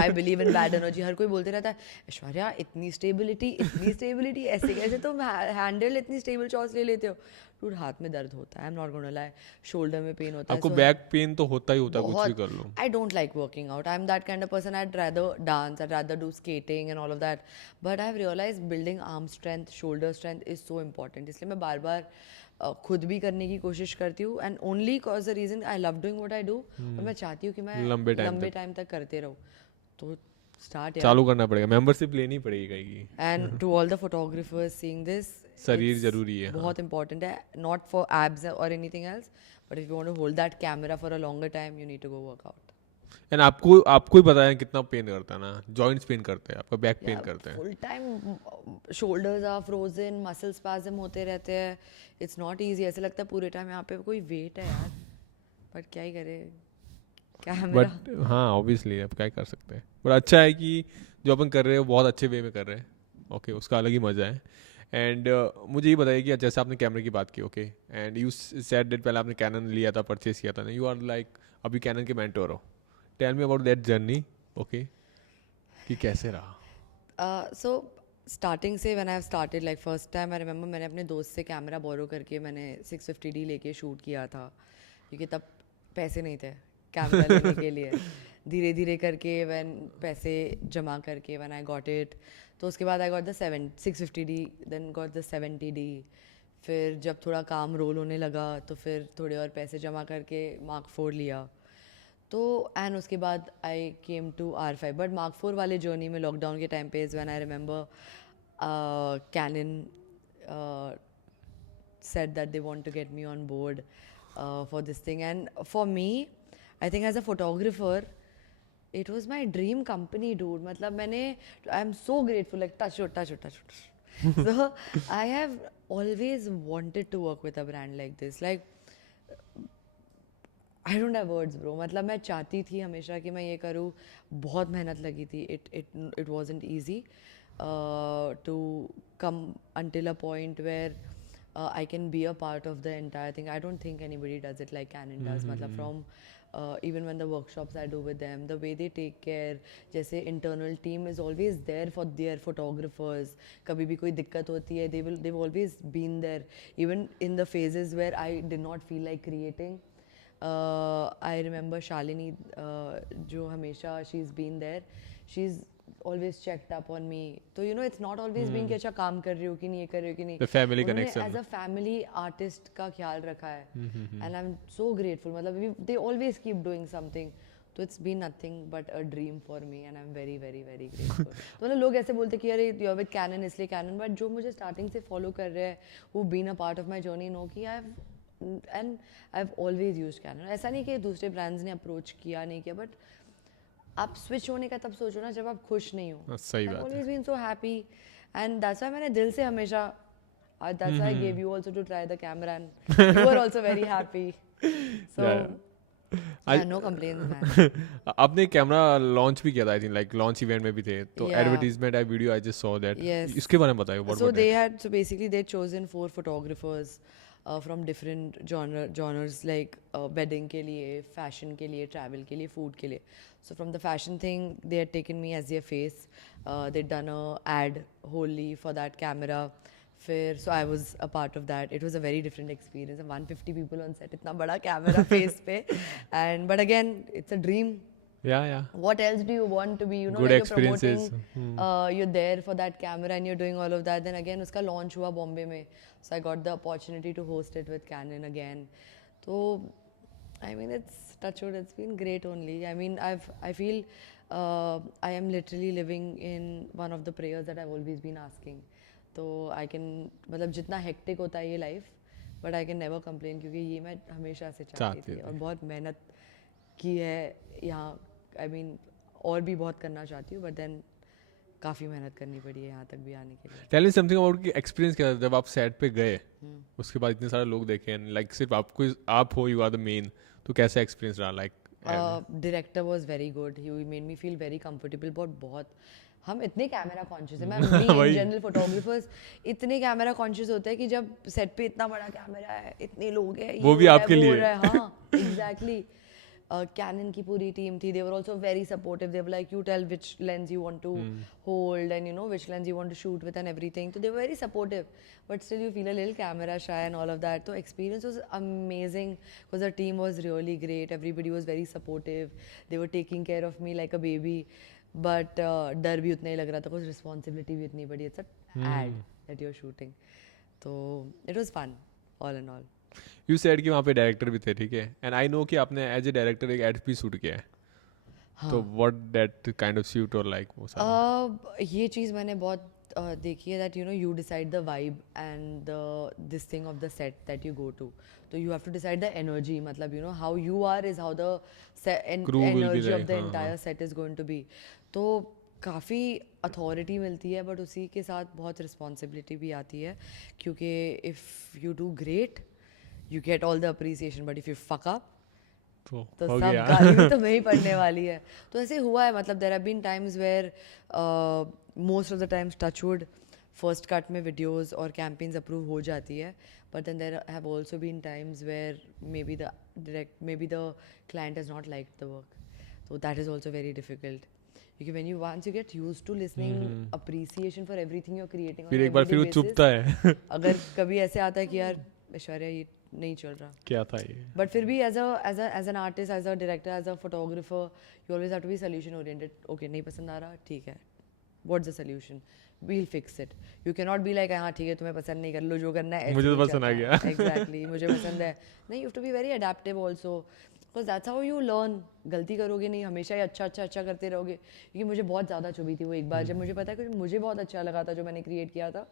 I believe in bad energy. हर कोई बोलते रहता है ऐश्वर्या इतनी स्टेबिलिटी ऐसे कैसे तुम हैंडल इतनी स्टेबल शॉट्स ले लेते हो? Dude, हाथ में दर्द होता है. I'm not gonna lie. Shoulder में पेन होता है. आपको So बैक पेन तो होता ही होता है, कुछ भी बहुत. कर लो। I don't like working out. I'm that kind of person. I'd rather dance. I'd rather do skating and all of that. But I've realized building arm strength, shoulder strength is so important. इसलिए मैं बार-बार खुद भी करने की कोशिश करती हूँ. And only cause the reason I love doing what I do. और मैं चाहती हूँ कि मैं लंबे लंबे टाइम टाइम तक करते रहूँ. तो start यार. चालू करना पड़ेगा, मेंबरशिप लेनी पड़ेगी कहीं की। And to all the photographers seeing this, शरीर it's जरूरी है। बहुत important है. Not for abs or anything else, but if you want to hold that camera for a longer time, you need to go work out. And आपको ही पता है कितना pen करता है ना, जॉइंट्स पेन करते हैं, आपका बैक पेन करते हैं। Full time shoulders are frozen, muscle spasm होते रहते हैं. It's not easy. ऐसे लगता है पूरे टाइम यहाँ पे कोई वेट है यार, बट क्या ही करे, क्या है मेरा. बट हाँ ऑब्वियसली आप क्या ही कर सकते हैं, बट अच्छा है कि जो अपन कर रहे हैं बहुत अच्छे वे में कर रहे हैं। ओके उसका अलग ही मज़ा है। एंड मुझे ये बताइए कि जैसे आपने कैमरे की बात की, okay and you said that पहले आपने कैनन लिया था, परचेस किया था ना, यू आर लाइक अभी कैनन के मेंटोर हो। Tell me about that journey, okay कि कैसे रहा। So starting से when I have started, like first time I remember मैंने अपने दोस्त से कैमरा बोरो करके मैंने 650D लेके शूट किया था, क्योंकि तब पैसे नहीं थे कैमरा लेने के लिए. धीरे धीरे करके when पैसे जमा करके when I got it, तो उसके बाद I got the 650D, then got the 70D. फिर जब थोड़ा काम रोल होने लगा तो फिर थोड़े और पैसे जमा करके Mark 4 लिया. तो एंड उसके बाद I came to R5. But Mark 4 वाले जर्नी में लॉकडाउन के टाइम पे is when I remember Canon said that they want to get me on board for this thing. And for me, I think as a photographer, it was my dream company, dude. मतलब मैंने, I'm so grateful, like touch wood. So I have always wanted to work with a brand like this. Like I don't have words, bro. मतलब मैं चाहती थी हमेशा कि मैं ये करूँ. बहुत मेहनत लगी थी. It wasn't easy to come until a point where I can be a part of the entire thing. I don't think anybody does it like Canon does. मतलब from even when the workshops I do with them, the way they take care, जैसे internal team is always there for their photographers. कभी भी कोई दिक्कत होती है, they've always been there, even in the phases where I did not feel like creating. I remember Shalini, जो हमेशा she's been there, she's always checked up on me. तो you know it's not always been कि अच्छा काम कर रही हो कि नहीं, ये कर रही हो कि नहीं. The family उन्होंने connection. as a family artist का ख्याल रखा है. And I'm so grateful. मतलब they always keep doing something. तो it's been nothing but a dream for me and I'm very very very grateful. तो मतलब लोग ऐसे बोलते कि अरे you're with Canon इसलिए Canon, but जो मुझे starting से follow कर रहे हैं, who been a part of my journey know कि I've always used Canon. ऐसा नहीं कि दूसरे brands ने approach किया नहीं किया, but आप switch होने का तब सोचो ना जब आप खुश नहीं हो. सही I've बात है. always been so happy and that's why मैंने दिल से हमेशा that's why I gave you also to try the camera and you were also very happy. So yeah, no complaints man. आपने कैमरा लॉन्च भी किया था I think, like launch event में भी थे, तो Yeah. Advertisement I video I just saw that. Yes. इसके बारे में बताइए. What So was they had, so basically they chosen 4 photographers from different genres like wedding के लिए, fashion के लिए, travel के लिए, food के लिए. So from the fashion thing, they had taken me as their face. They'd done a ad wholly for that camera. फिर so I was a part of that. It was a very different experience. 150 people on set, इतना बड़ा camera face पे, and but again it's a dream. या What else do you want to be? You know, Good like experiences. you're promoting, you're there for that camera and you're doing all of that. Then again, उसका launch हुआ Bombay में, so I got the opportunity to host it with Canon again. So, I mean, it's touch wood. It's been great only. I mean, I feel I am literally living in one of the prayers that I've always been asking. तो I can, मतलब जितना hectic होता है ये life, but I can never complain क्योंकि ये मैं हमेशा से चाहती थी और बहुत मेहनत की है यहाँ. I mean, और भी बहुत करना चाहती हूँ, but then काफ़ी मेहनत करनी पड़ी है यहाँ तक भी आने के लिए. टेल मी समथिंग अबाउट कि एक्सपीरियंस क्या था जब आप सेट पे गए, उसके बाद इतने सारे लोग देखे, लाइक सिर्फ आप हो, यू आर द मेन, तो कैसा एक्सपीरियंस रहा? Like director was very good. He made me feel very comfortable. बहुत हम इतने कैमरा कॉन्शियस है, मैं इन जनरल फोटोग्राफर्स इतने कैमरा कॉन्शियस होते हैं कि जब सेट पे इतना बड़ा कैमरा है, इतने लोग हैं, वो भी आपके लिए. हाँ एग्जैक्टली. Canon की पूरी टीम थी. They were also very supportive. They were like, you tell which lens you want to hold and you know which lens you want to shoot with and everything. So they were very supportive. But still you feel a little camera shy and all of that. So experience was amazing because the team was really great. Everybody was very supportive. They were taking care of me like a baby. But डर भी उतना ही लग रहा था because responsibility भी इतनी बड़ी. It's an ad that you're shooting. So it was fun all in all. You said कि वहाँ पे डायरेक्टर भी थे, ठीक है, एंड आई नो कि आपने एज ए डायरेक्टर एक एड भी शूट किया है, तो what that kind of shoot और लाइक वो सारा. ये चीज़ मैंने बहुत देखी है that you know you decide the vibe and this thing of the set that you go to. तो you have to decide the energy. मतलब you know how you are is how the energy of the entire set is going to be. तो काफ़ी authority मिलती है, but उसी के साथ बहुत रिस्पॉन्सिबिलिटी भी आती है क्योंकि if you do great you get all the appreciation, but if you fuck up तो सब गाली भी तो नहीं पड़ने वाली है. तो ऐसे हुआ है. मतलब there have been times where most of the times touchwood first cut में videos और campaigns approve हो जाती है, but then there have also been times where maybe the client has not liked the work, so that is also very difficult. Because when once you get used to listening appreciation for everything you're creating on फिर एक बार फिर वो चुभता है. अगर कभी ऐसे आता है कि यार ऐश्वर्या ये नहीं चल रहा, क्या था ये, बट फिर भी as an artist, as a director, as a photographer, you always have to be solution oriented. Okay नहीं पसंद आ रहा, ठीक है, what's the solution, we'll fix it. You can not be like हाँ ठीक है तुम्हें पसंद नहीं, कर लो जो करना है, मुझे तो पसंद आ गया. एग्जैक्टली मुझे पसंद है. नहीं, you have to be very adaptive also because that's how you learn. गलती करोगे नहीं, हमेशा ही अच्छा करते रहोगे. क्योंकि मुझे बहुत ज़्यादा चुभी थी वो एक बार, जब मुझे पता है कि मुझे बहुत अच्छा लगा था जो मैंने क्रिएट किया था,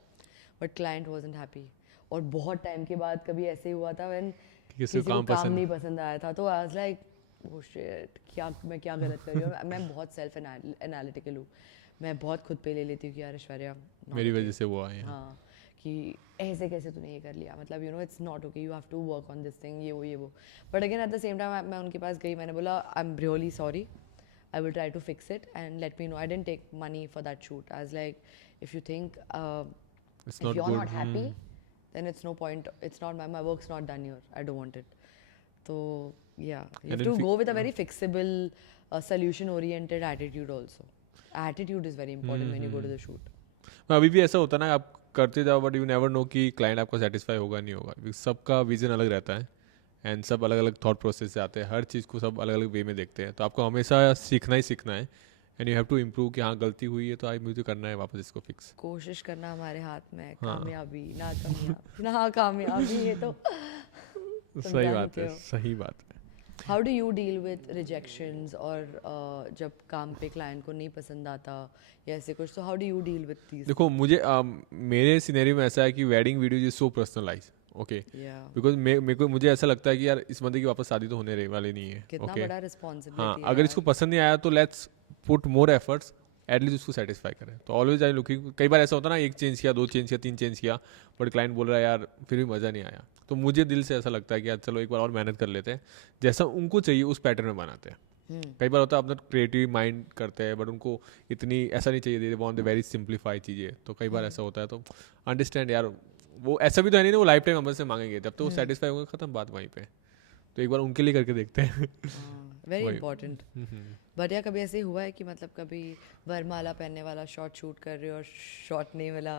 बट क्लाइंट वॉजंट हैप्पी. और बहुत टाइम के बाद कभी ऐसे हुआ था व्हेन किसी को काम नहीं पसंद आया था, तो आई वाज लाइक ओह शिट, मैं क्या गलत कर रही हूँ. मैं बहुत सेल्फ एनालिटिकल हूँ. मैं बहुत खुद पे ले लेती हूँ कि यार ऐश्वर्या मेरी वजह से वो आए. हाँ, कि ऐसे कैसे तूने ये कर लिया, मतलब you know it's not okay, you have to work on this thing, ये वो. But again at the same time मैं उनके पास गई, मैंने बोला I am really sorry, I will try to fix it and let me know. I didn't take money for that shoot. I was like if you think if you're not happy then it's no point, it's not my work's not done here, I don't want it. तो yeah, you And have then to go with a very fixable, solution oriented attitude also. Attitude is very important when you go to the shoot. अभी भी ऐसा होता है ना, आप करते जाओ बट यू नेवर नो कि क्लाइंट आपको सेटिस्फाई होगा नहीं होगा, क्योंकि सबका विजन अलग रहता है एंड सब अलग अलग थॉट प्रोसेस से आते हैं, हर चीज़ को सब अलग अलग वे में देखते हैं, तो आपको हमेशा सीखना ही सीखना है and you have to improve कि हाँ गलती हुई है तो आई मुझे करना है वापस इसको फिक्स। कोशिश करना हमारे हाथ में है, कामयाबी ना कामयाबी ये तो तुम सही बात जानते है, हो। सही बात है। How do you deal with rejections और जब काम पे क्लाइंट को नहीं पसंद आता या ऐसे कुछ, तो how do you deal with these? देखो मुझे मेरे सिनेरियो में ऐसा है कि wedding video is so personalise, okay, Yeah. Because मेरे को मुझे ऐसा लगता है कि यार इस बंदे की वापस शादी तो होने वाली नहीं है, कितना ओके। बड़ा हाँ, रिस्पॉन्सिबिलिटी अगर इसको पसंद नहीं आया तो let's put more efforts, at least उसको सेटिस्फाई करें। तो ऑलवेज आई लुकिंग, कई बार ऐसा होता है ना, एक चेंज किया, 2 चेंज किया, 3 चेंज किया, बट क्लाइंट बोल रहा है यार फिर भी मज़ा नहीं आया, तो मुझे दिल से ऐसा लगता है कि यार चलो एक बार और मेहनत कर लेते हैं, जैसा उनको चाहिए उस पैटर्न में बनाते हैं। कई बार होता है अपना क्रिएटिव माइंड करते हैं बट उनको इतनी ऐसा नहीं चाहिए, दे वांट द वेरी सिंप्लीफाई चीज़ें, तो कई बार ऐसा होता है। तो अंडरस्टैंड यार, वो ऐसा भी तो है नहीं ना वो लाइफ टाइम हमसे मांगेंगे, जब तो वो सेटिस्फाई होंगे खत्म बात वहीं पे, तो एक बार उनके लिए करके देखते हैं। वेरी वही। इंपॉर्टेंट। बट या कभी ऐसे हुआ है कि मतलब कभी वरमाला पहनने वाला शॉट शूट कर रहे हो और शॉट नहीं मिला,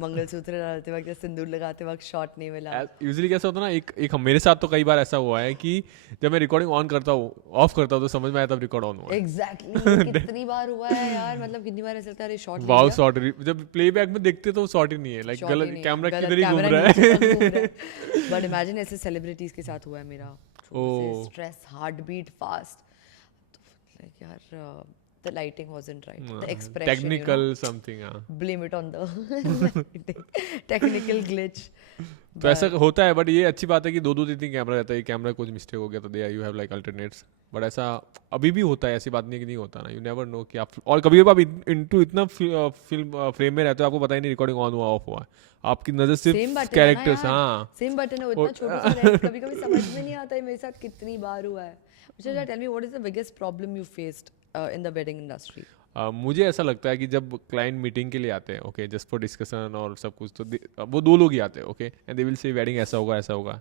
मंगलसूत्र डालते वक्त या सिंदूर लगाते वक्त शॉट नहीं मिला? यूजुअली कैसा होता है ना, एक मेरे साथ तो कई बार ऐसा हुआ है कि जब मैं रिकॉर्डिंग ऑन करता हूँ, ऑफ करता हूँ, तो समझ में आया तब रिकॉर्ड ऑन हुआ है। एग्जैक्टली कितनी बार हुआ है यार, मतलब कितनी बार ऐसा लगता है अरे शॉट ले वाओ लिया, शॉट, जब प्लेबैक में देखते तो शॉट ही नहीं है, लाइक shot ही गलत नहीं है, कैमरा गलत किधर ही घूम कैमरा रहा नीचे है। तक घूम रहा है। बट इमेजिन ऐसे सेलिब्रिटीज के साथ हुआ है मेरा, oh. Stress, heartbeat fast, like यार the lighting wasn't right, the expression, technical you know, something, हाँ। blame it on the technical glitch. तो ऐसा होता है, बट ये अच्छी बात है कि 2-2 3-3 कैमरा रहता है, कैमरा कुछ मिस्टेक हो गया तो they you have like alternates, but ऐसा अभी भी होता है, ऐसी बात नहीं कि नहीं होता ना, यू नेवर नो कि आप, और कभी आप इनटू इतना फिल्म फ्रेम में रहते हो, आपको पता ही नहीं रिकॉर्डिंग ऑन हुआ ऑफ हुआ है, आपकी नजर सेम सिर्फ बटन कैरेक्टर्स, है ना यार, हाँ। सेम बटन है, वो इतना छोटा सा है, कभी कभी समझ में नहीं आता है, मेरे साथ कितनी बार हुआ है। मुझे tell me what is the biggest problem you faced in the wedding industry? मुझे ऐसा लगता है कि जब क्लाइंट मीटिंग के लिए आते हैं, ओके, जस्ट फॉर डिस्कशन और सब कुछ, तो वो 2 लोग ही आते हैं, okay, and they will say wedding ऐसा होगा,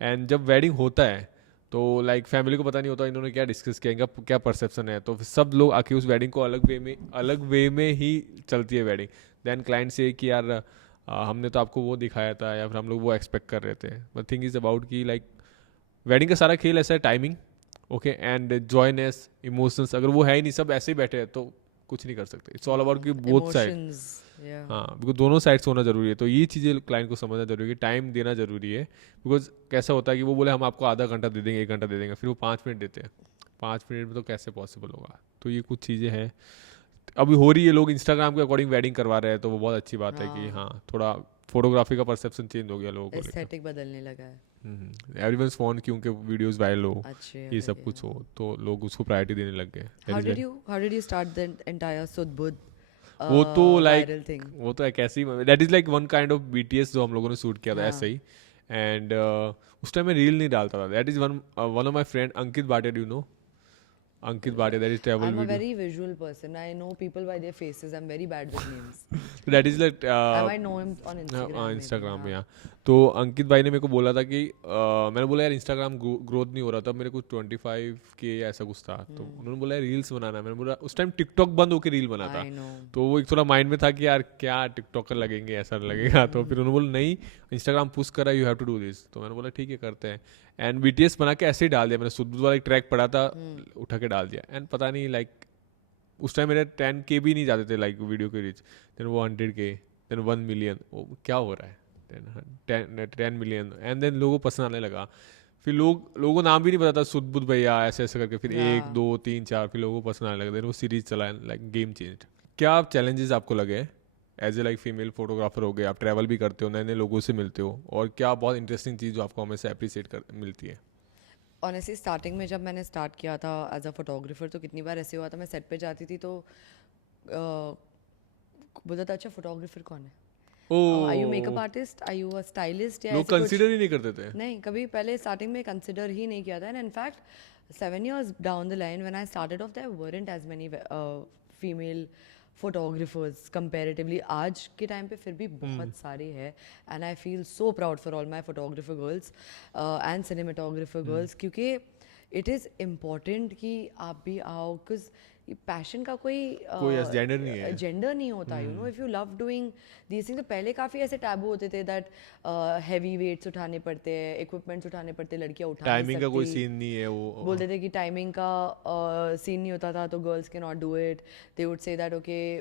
एंड जब वेडिंग होता है तो लाइक फैमिली को पता नहीं होता इन्होंने क्या डिस्कस किया, इनका क्या परसेप्शन है, तो फिर सब लोग आके उस वेडिंग को अलग वे में ही चलती है वेडिंग। देन क्लाइंट से कि यार हमने तो आपको वो दिखाया था, या फिर हम लोग वो एक्सपेक्ट कर रहे थे, बट थिंग इज़ अबाउट कि लाइक वेडिंग का सारा खेल ऐसा है, टाइमिंग, ओके, एंड जॉयनेस, इमोशंस, अगर वो है ही नहीं, सब ऐसे ही बैठे हैं, तो कुछ नहीं कर सकते। इट्स ऑल अबाउट कि बोथ साइड, हाँ, बिकॉज दोनों साइड्स होना जरूरी है, तो ये चीज़ें क्लाइंट को समझना जरूरी है, टाइम देना जरूरी है, बिकॉज कैसा होता है कि वो बोले हम आपको आधा घंटा दे देंगे, 1 घंटा दे देंगे, फिर वो 5 मिनट देते हैं, 5 मिनट में तो कैसे पॉसिबल होगा, तो ये कुछ चीज़ें हैं अभी हो रही है, लोग इंस्टाग्राम के अकॉर्डिंग वेडिंग करवा रहे हैं, तो वो बहुत अच्छी बात है कि हाँ थोड़ा फोटोग्राफी का परसेप्शन चेंज हो गया लोगों को, एस्थेटिक बदलने लगा है। एवरीवन्स फोन क्योंकि वीडियोस वायरल हो, अच्छे ये सब कुछ हो, तो लोग उसको प्रायोरिटी देने लग गए। How did you start the entire Sudbud वो तो लाइक viral thing? वो तो एक ऐसी, that is like one kind of BTS जो हम लोगों ने शूट किया था, हाँ। ऐसे ही, एंड उस टाइम मैं रील नहीं डालता था, that is one of my friend Ankit Bhatia, do you know Ankit Bhatia, that is travel I'm a video, very visual person. I know people by their faces. I'm very bad with names. That is like I might know him on Instagram. maybe, Instagram पे, हाँ। यहाँ तो अंकित भाई ने मेरे को बोला था कि मैंने बोला यार इंस्टाग्राम ग्रोथ नहीं हो रहा था, मेरे को 25K या ऐसा कुछ था, तो उन्होंने बोला रील्स बनाना है, मैंने बोला उस टाइम टिकटॉक बंद होकर रील बना था, I know. तो वो एक थोड़ा माइंड में था कि यार क्या टिकटॉकर लगेंगे, ऐसा लगेगा, तो फिर उन्होंने बोला नहीं इंस्टाग्राम पुश करा, you have to do this, तो मैंने बोला ठीक है करते हैं, एंड BTS बना के ऐसे ही डाल दिया, मैंने सुध वाला एक ट्रैक पड़ा था, उठा के डाल दिया, एंड पता नहीं लाइक उस टाइम मेरे 10K भी नहीं जाते थे लाइक वीडियो के रीच, देन वो 100K, देन 1 मिलियन, क्या हो रहा है, 10 मिलियन, एंड देन लोगों को पसंद आने लगा, फिर लोगों को नाम भी नहीं पता था, सुध बुध भैया ऐसे ऐसे करके, फिर 1 2 3 4 फिर लोगों को पसंद आने लगा, देन वो सीरीज चला, लाइक गेम चेंज। क्या चैलेंजेस आपको लगे as a like female photographer हो गए, आप ट्रैवल भी करते हो, नए नए लोगों से मिलते हो, और क्या बहुत इंटरेस्टिंग चीज़ जो आपको हमेशा अप्रिशिएट कर मिलती है? ऑनेस्टली स्टार्टिंग में जब मैंने स्टार्ट किया था एज अ फोटोग्राफर, तो कितनी बार ऐसे हुआ था मैं सेट पे जाती थी तो बोलता था अच्छा फोटोग्राफर कौन है, are you makeup artist, are you a stylist, या लोग ऐसे कुछ कंसीडर ही नहीं करते थे। नहीं, कभी पहले स्टार्टिंग में कंसिडर ही नहीं किया था, and in fact 7 years down the line when I started off there weren't as many female photographers comparatively आज के टाइम पे फिर भी बहुत सारे हैं and I feel so proud for all my photographer girls and cinematographer girls क्योंकि it is important कि आप भी आओ बिकॉज पैशन का कोई जेंडर नहीं है जेंडर नहीं होता you know if you love doing these things. तो पहले काफ़ी ऐसे टैबू होते थे दैट हैवी वेट्स उठाने पड़ते हैं, इक्विपमेंट्स उठाने पड़ते, लड़कियां उठा नहीं टाइमिंग का कोई सकती। सीन नहीं है वो बोलते थे कि टाइमिंग का सीन नहीं होता था तो गर्ल्स के not do it, they would say that okay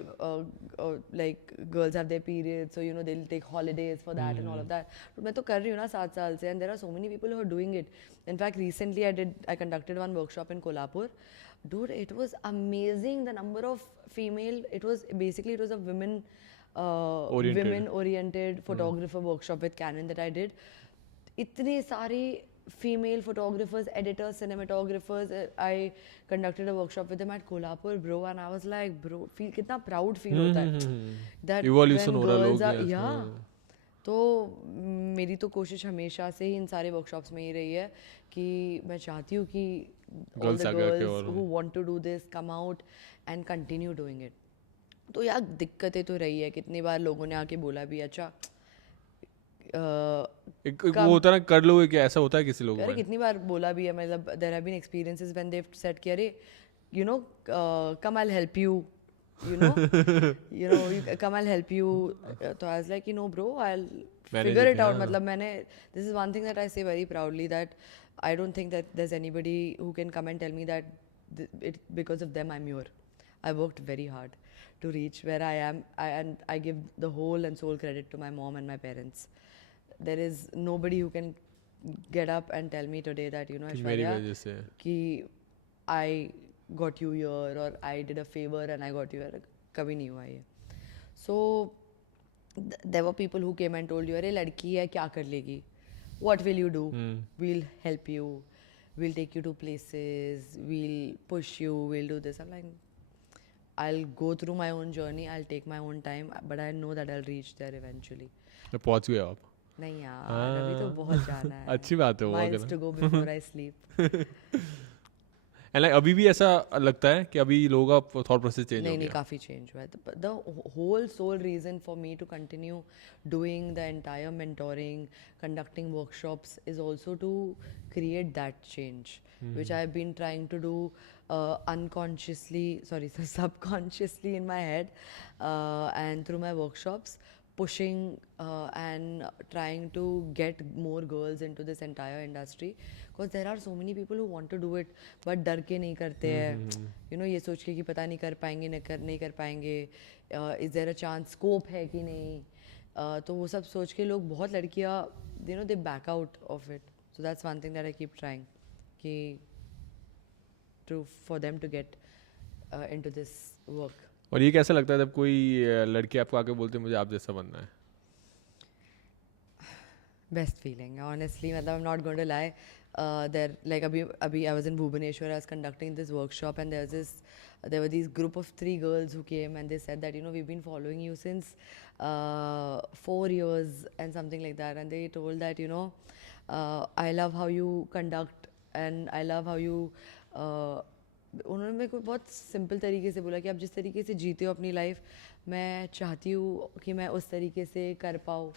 like girls have their periods so you know they will take holidays for that and all of that. तो मैं तो कर रही हूँ ना 7 साल से and there are so many people who are doing it. In fact, recently I conducted one workshop in Kolhapur. Dude, it was amazing the number of female. It was a women oriented photographer workshop with Canon that I did. इतने सारे female photographers, editors, cinematographers. I conducted a workshop with them at Kolhapur, bro, and I was like, bro, कितना proud feel होता है that Evolution when हो रहा है girls लोग are, yeah. तो मेरी तो कोशिश हमेशा से ही इन सारे वर्कशॉप्स में ही रही है कि मैं चाहती हूँ कि all the girls who want to do this come out and continue doing it. तो यार दिक्कतें तो रही है, कितनी बार लोगों ने आके बोला भी अच्छा एक वो होता है ना कर लोगे क्या, ऐसा होता है किसी लोगों अरे में। कितनी बार बोला भी है, मतलब there have been experiences when they have said कि अरे you know come I will help you you know come I'll help you. So I was like, bro, I'll figure it out. matlab this is one thing that I say very proudly, that I don't think that there's anybody who can come and tell me that because of them I'm here. I worked very hard to reach where I am, and I give the whole and sole credit to my mom and my parents. There is nobody who can get up and tell me today that Aishwarya ki I got you here or I did a favor and I got you here. कभी नहीं हुआ ये. So there were people who came and told you, अरे लड़की है क्या कर लेगी, what will you do, we'll help you, we'll take you to places, we'll push you, we'll do this. I'm like, I'll go through my own journey, I'll take my own time, but I know that I'll reach there eventually. तो पहुंच गए आप? नहीं यार, अभी तो बहुत जाना है. अच्छी बात है वो. Miles to go before I sleep. And like, अभी भी ऐसा लगता है कि अभी लोगों का थॉट प्रोसेस चेंज हो गया? नहीं, काफ़ी चेंज हुआ है. The whole sole reason for me to continue doing the entire mentoring, conducting workshops is also to create that change, which I've been trying to do subconsciously in my head and through my workshops, pushing and trying to get more girls into this entire industry, because there are so many people who want to do it but डर के नहीं करते हैं, ये सोच के कि पता नहीं कर पाएंगे नहीं कर पाएंगे, is there a chance, scope है कि नहीं, तो वो सब सोच के लोग, बहुत लड़कियाँ they back out of it. So that's one thing that I keep trying कि for them to get into this work. और ये कैसा लगता है जब कोई लड़की आपको आके बोलती है मुझे आप जैसा बनना है? Best feeling, honestly. I'm not going to lie. There, like abhi I was in Bhubaneswar, I was conducting this workshop, and there were these group of 3 girls who came and they said that we've been following you since 4 years and something like that, and they told that I love how you conduct and I love how you उन्होंने मेरे को बहुत simple तरीके से बोला कि आप जिस तरीके से जीते हो अपनी लाइफ, मैं चाहती हूँ कि मैं उस तरीके से कर पाऊँ.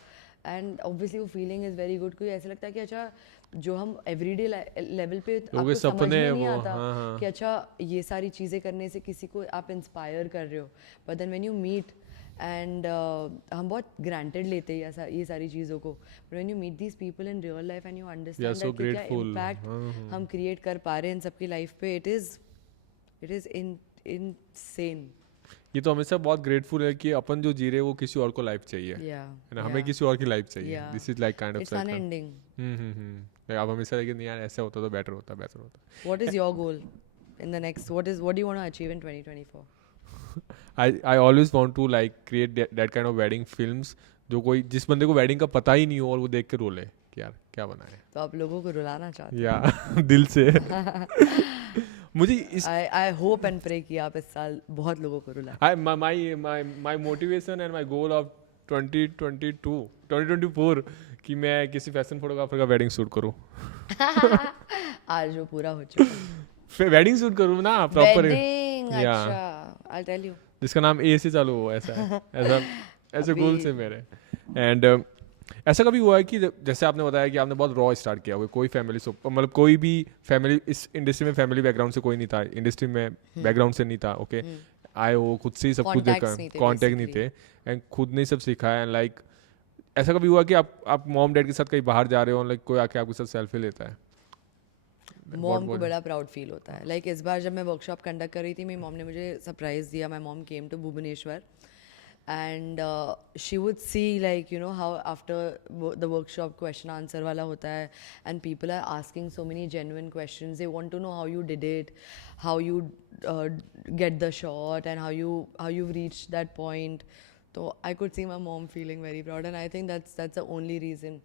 एंड ऑब्वियसली वो फीलिंग इज़ वेरी गुड, क्योंकि ऐसा लगता है कि अच्छा जो हम एवरीडे लेवल पे आपको समझ में नहीं आता कि अच्छा ये सारी चीज़ें करने से किसी को आप इंस्पायर कर रहे हो, but then when you meet and हम बहुत ग्रांटेड लेते हैं ये सारी चीज़ों को, but when you meet these people in real life and you understand that क्या इम्पैक्ट हम क्रिएट कर पा रहे हैं इन सबकी लाइफ पे, इट इज़ इनसेन. ये तो हमेशा बहुत ग्रेटफुल है कि अपन जो जी रहे वो किसी और को लाइफ चाहिए, ना हमें किसी और की लाइफ चाहिए. This is like kind of cycle. It's unending. आप हमेशा लेकिन नहीं यार ऐसा होता तो बेटर होता. What is your goal in the next, what do you want to achieve in 2024? I always want to like create that kind of wedding films जो कोई जिस बंदे को वेडिंग का पता ही नहीं हो और वो देख के रोले कि यार क्या बना है. तो आप लोगों को रुलाना चाहते हैं? या दिल से. मुझे I hope and pray कि आप इस साल बहुत लोगों को रुलाएं. My motivation and my goal of 2024 कि मैं किसी फैशन फोटोग्राफर का वेडिंग शूट करूं. आज वो पूरा हो चुका है. वेडिंग शूट करूं ना प्रॉपर. वेडिंग, अच्छा, I'll tell you. जिसका नाम ए से चालू हो, ऐसा है, ऐसा ऐसे अभी- गोल्स है मेरे। एंड ऐसा कभी हुआ है कि जैसे आपने बताया कि आपने बहुत रॉ स्टार्ट किया हुआ, कोई फैमिली मतलब कोई भी फैमिली इस इंडस्ट्री में फैमिली बैकग्राउंड से कोई नहीं था, इंडस्ट्री में बैकग्राउंड से नहीं था, ओके, आए हो खुद से ही सब कुछ देखा, Contacts नहीं थे कॉन्टेक्ट नहीं थे, एंड खुद ने ही सब सीखा है, एंड लाइक ऐसा कभी हुआ कि आप मॉम डैड के साथ कहीं बाहर जा रहे हो, लाइक कोई आके आपके साथ सेल्फी लेता है? मॉम को बड़ा प्राउड फील होता है। लाइक इस बार जब मैं वर्कशॉप कंडक्ट कर रही थी, मेरी मॉम ने मुझे सरप्राइज दिया। My mom came to Bhubaneswar and she would see like you know how after the workshop question answer वाला होता है and people are asking so many genuine questions, they want to know how you did it, how you get the shot and how you reach that point. तो I could see my mom feeling very proud and I think that's the only reason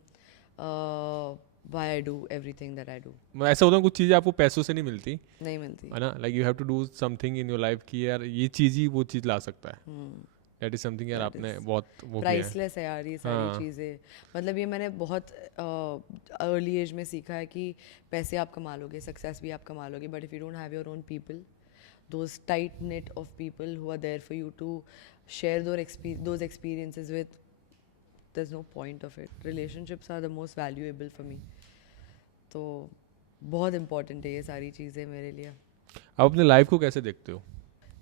why I do everything that I do. ऐसा होता है कुछ चीज़ें आपको पैसों से नहीं मिलती नहीं मिलती. है ना, like you have to do something in your life कि यार ये चीज़ ही वो चीज़ ला सकता है, दैट इज समथिंग यार That आपने is बहुत वो किया है। प्राइसलेस है यार ये सारी हाँ। चीज़ें. मतलब ये मैंने बहुत अर्ली एज में सीखा है कि पैसे आप कमा लोगे, सक्सेस भी आप कमा लोगे, but if you don't have your own people, those tight knit of people who are there for you to share those experiences with, there's no point of it. Relationships are the most valuable for me. तो बहुत important है ये सारी चीज़ें मेरे लिए. आप अपने लाइफ को कैसे देखते हो?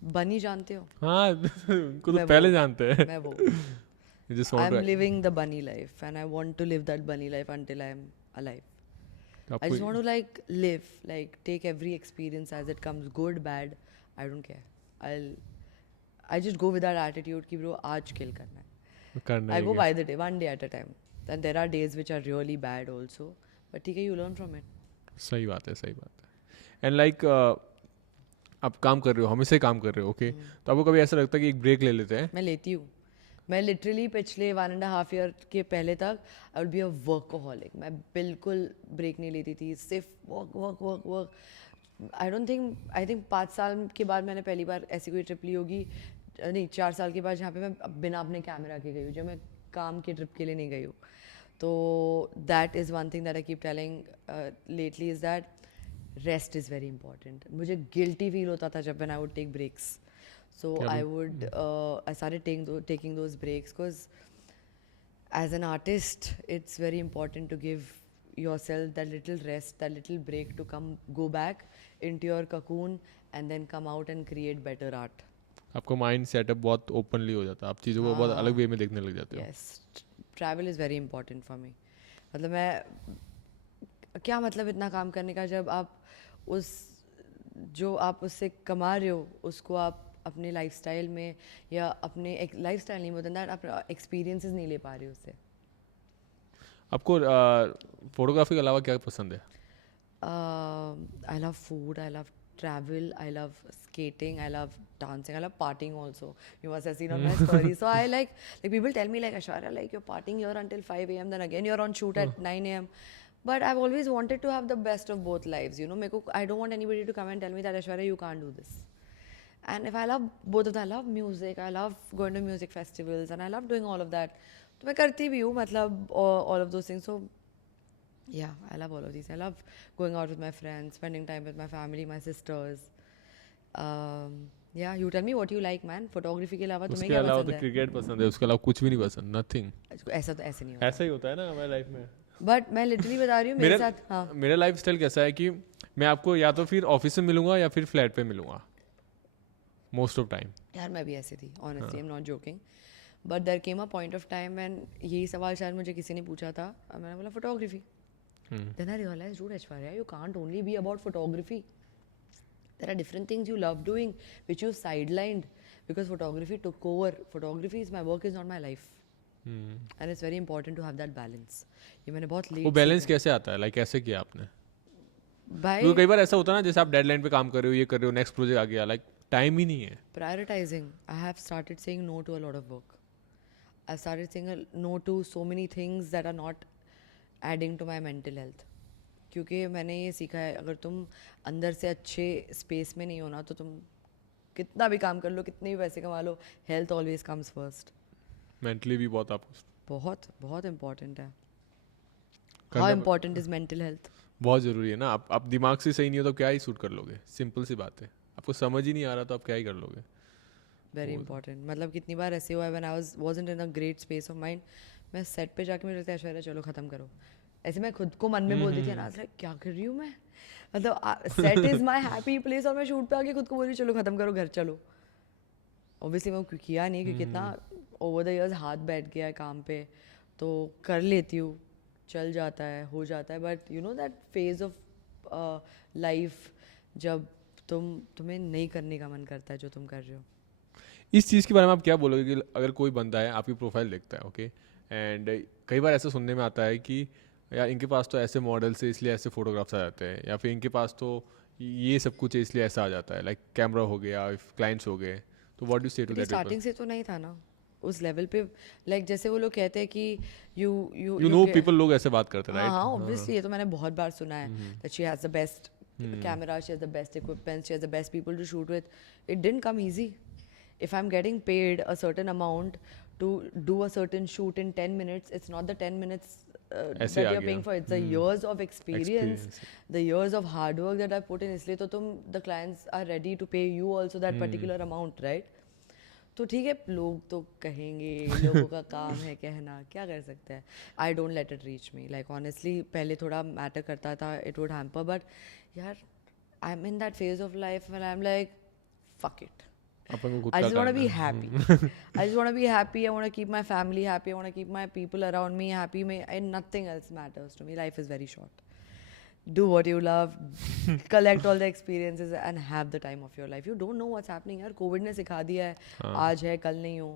बनी जानते हो? हाँ उनको तो मैं पहले वो- जानते हैं। मैं वो You just want I'm to- living the bunny life and I want to live that bunny life until I'm alive. तो I just आपको want to like live, like take every experience as it comes, good, bad, I don't care. I just go with that attitude कि bro आज kill करना है. करना I he go है। by the day, one day at a time. Then there are days which are really bad also, but ठीक है, you learn from it. सही बात है, सही बात है। एंड लाइक आप काम कर रहे हो, हमेशा ही काम कर रहे हो, ओके, तो आपको कभी ऐसा लगता है कि एक ब्रेक ले लेते हैं? मैं लेती हूँ. मैं लिटरली पिछले 1.5 year के पहले तक I would be a workaholic. मैं बिल्कुल ब्रेक नहीं लेती थी, सिर्फ work work work work. I think 5 साल के बाद मैंने पहली बार ऐसी कोई ट्रिप ली होगी, नहीं 4 साल के बाद, जहाँ पे मैं बिना अपने कैमरा के गई हूँ, जब मैं काम की ट्रिप के लिए नहीं गई हूँ. तो that is one thing that I keep telling lately is that rest is very important. मुझे गिल्टी फील होता था जब when I would take breaks. So I started taking those breaks because as an artist, it's very important to give yourself that little rest, that little break to go back into your cocoon and then come out and create better art. आपका mind setup बहुत openly हो जाता है, आप चीज़ों को बहुत अलग वे में देखने लग जाते हो। Yes, travel is very important for me. मतलब मैं क्या मतलब इतना काम करने का जब आप जो आप उससे कमा रहे हो उसको आप अपने लाइफस्टाइल में या अपने एक लाइफस्टाइल नहीं बोलते, अपने एक्सपीरियंसेस नहीं ले पा रहे उससे. आपको फोटोग्राफी के अलावा क्या पसंद है? I love food, I love travel, I love skating, I love dancing, I love partying also. You must have seen on my story. So I like people tell me like, Aishwarya, like you're partying here until 5 a.m. then again you're on shoot at 9 a.m. But I've always wanted to have the best of both lives, you know. I don't want anybody to come and tell me that Aishwarya you can't do this. And if I love both of them, I love music, I love going to music festivals and I love doing all of that. तो मैं करती भी हूँ, मतलब all of those things. So yeah, I love all of these. I love going out with my friends, spending time with my family, my sisters. Yeah, you tell me what you like, man. Photography के अलावा तुम्हें उसके क्या अलावा पसंद तो है? Cricket पसंद है, उसके अलावा कुछ भी नहीं पसंद, नथिंग। ऐसा तो ऐसे नहीं होता. ऐसा ही होता है ना हमारी लाइफ में। बट मैं लिटरली बता रही हूँ मेरे साथ. हाँ, मेरा लाइफ स्टाइल कैसा है कि मैं आपको या तो फिर ऑफिस में मिलूंगा या फिर फ्लैट पे मिलूंगा मोस्ट ऑफ टाइम। यार मैं भी ऐसी थी, honestly, I am not joking. But there came a point of time when यही सवाल शायद मुझे किसी ने पूछा था और मैंने बोला photography. Then I realised, dude Aishwarya, you can't only be about photography. There are different things you love doing which you sidelined because photography took over. Photography is my work, is not my life. And it's very important to have that balance. ये मैंने बहुत वो late balance कैसे आता है, like कैसे किया आपने? by क्योंकि कई बार ऐसा होता है ना, जैसे आप डेडलाइन पे काम कर रहे हो, ये कर रहे हो, नेक्स्ट प्रोजेक्ट आ गया, लाइक टाइम ही नहीं है। prioritizing. I have started saying no to a lot of work. I started saying no to so many things that are not adding to my mental health. क्योंकि मैंने ये सीखा है, अगर तुम अंदर से अच्छे स्पेस में नहीं हो ना, तो तुम कितना भी काम कर लो, कितने भी पैसे कमा लो, health always comes first. Mentally भी बहुत आपको बहुत बहुत इम्पॉर्टेंट है. करना how important is mental health? बहुत ज़रूरी है ना। आप दिमाग से सही नहीं हो तो क्या ही शूट कर लोगे, सिंपल सी बात है। आपको समझ ही नहीं आ रहा तो आप क्या ही कर लोगे। Very important. मतलब कितनी बार ऐसे हुआ है when I wasn't in a great space of mind, मैं सेट पे जाके मुझे लगता है ऐश्वर्या चलो खत्म करो, ऐसे मैं खुद को मन में बोलती थी ना, लाइक क्या कर रही हूँ मैं, मतलब set is my happy place और मैं शूट पे आके खुद को बोल रही हूँ चलो खत्म करो, घर चलो. ऑब्वियसली मैं किया नहीं क्योंकि इतना ओवर द इयर्स हाथ बैठ गया है काम पे, तो कर लेती हूँ, चल जाता है, हो जाता है. But you know that phase of life जब तुम्हें नहीं करने का मन करता है जो तुम कर रहे हो. इस चीज़ के बारे में आप क्या बोलोगे कि अगर कोई बंदा है आपकी प्रोफाइल देखता है, ओके, एंड कई बार ऐसा सुनने में आता है कि यार इनके पास तो ऐसे मॉडल्स है इसलिए ऐसे फोटोग्राफ्स आ जाते हैं, या फिर इनके पास तो ये सब कुछ है इसलिए ऐसा आ जाता है, लाइक कैमरा हो गया, क्लाइंट्स हो गए, तो व्हाट डू से टू दैट पीपल? स्टार्टिंग से तो नहीं था ना उस लेवल पे, लाइक जैसे वो लोग कहते हैं कि यू यू नो पीपल, लोग ऐसे बात करते हैं, हाँ राइट? हाँ ऑब्वियसली, ये तो मैंने बहुत बार सुना है that she has the best camera, she has the best equipment, she has the best people to shoot with. It didn't come easy. If I'm getting paid a certain amount to do a certain shoot in 10 minutes, it's not the 10 minutes that ऐसे आ you're paying गया. for. It's the years of experience, the years of hard work that I put in. इसलिए तो the clients are ready to pay you also that particular amount, right? तो ठीक है, लोग तो कहेंगे, लोगों का काम है कहना, क्या कर सकते हैं. I don't let it reach me. Like honestly पहले थोड़ा मैटर करता था, इट वुड हैम्पर, बट यार I am in that phase of life when I am like fuck it. I just want to be happy. I just want to be happy. I want to keep my family happy. I want to keep my people around me happy. And nothing else matters to me. Life is very short. Do what you love. Collect all the experiences and have the time of your life. You don't know what's happening. यार Covid ने सिखा दिया है, आज है कल नहीं हो.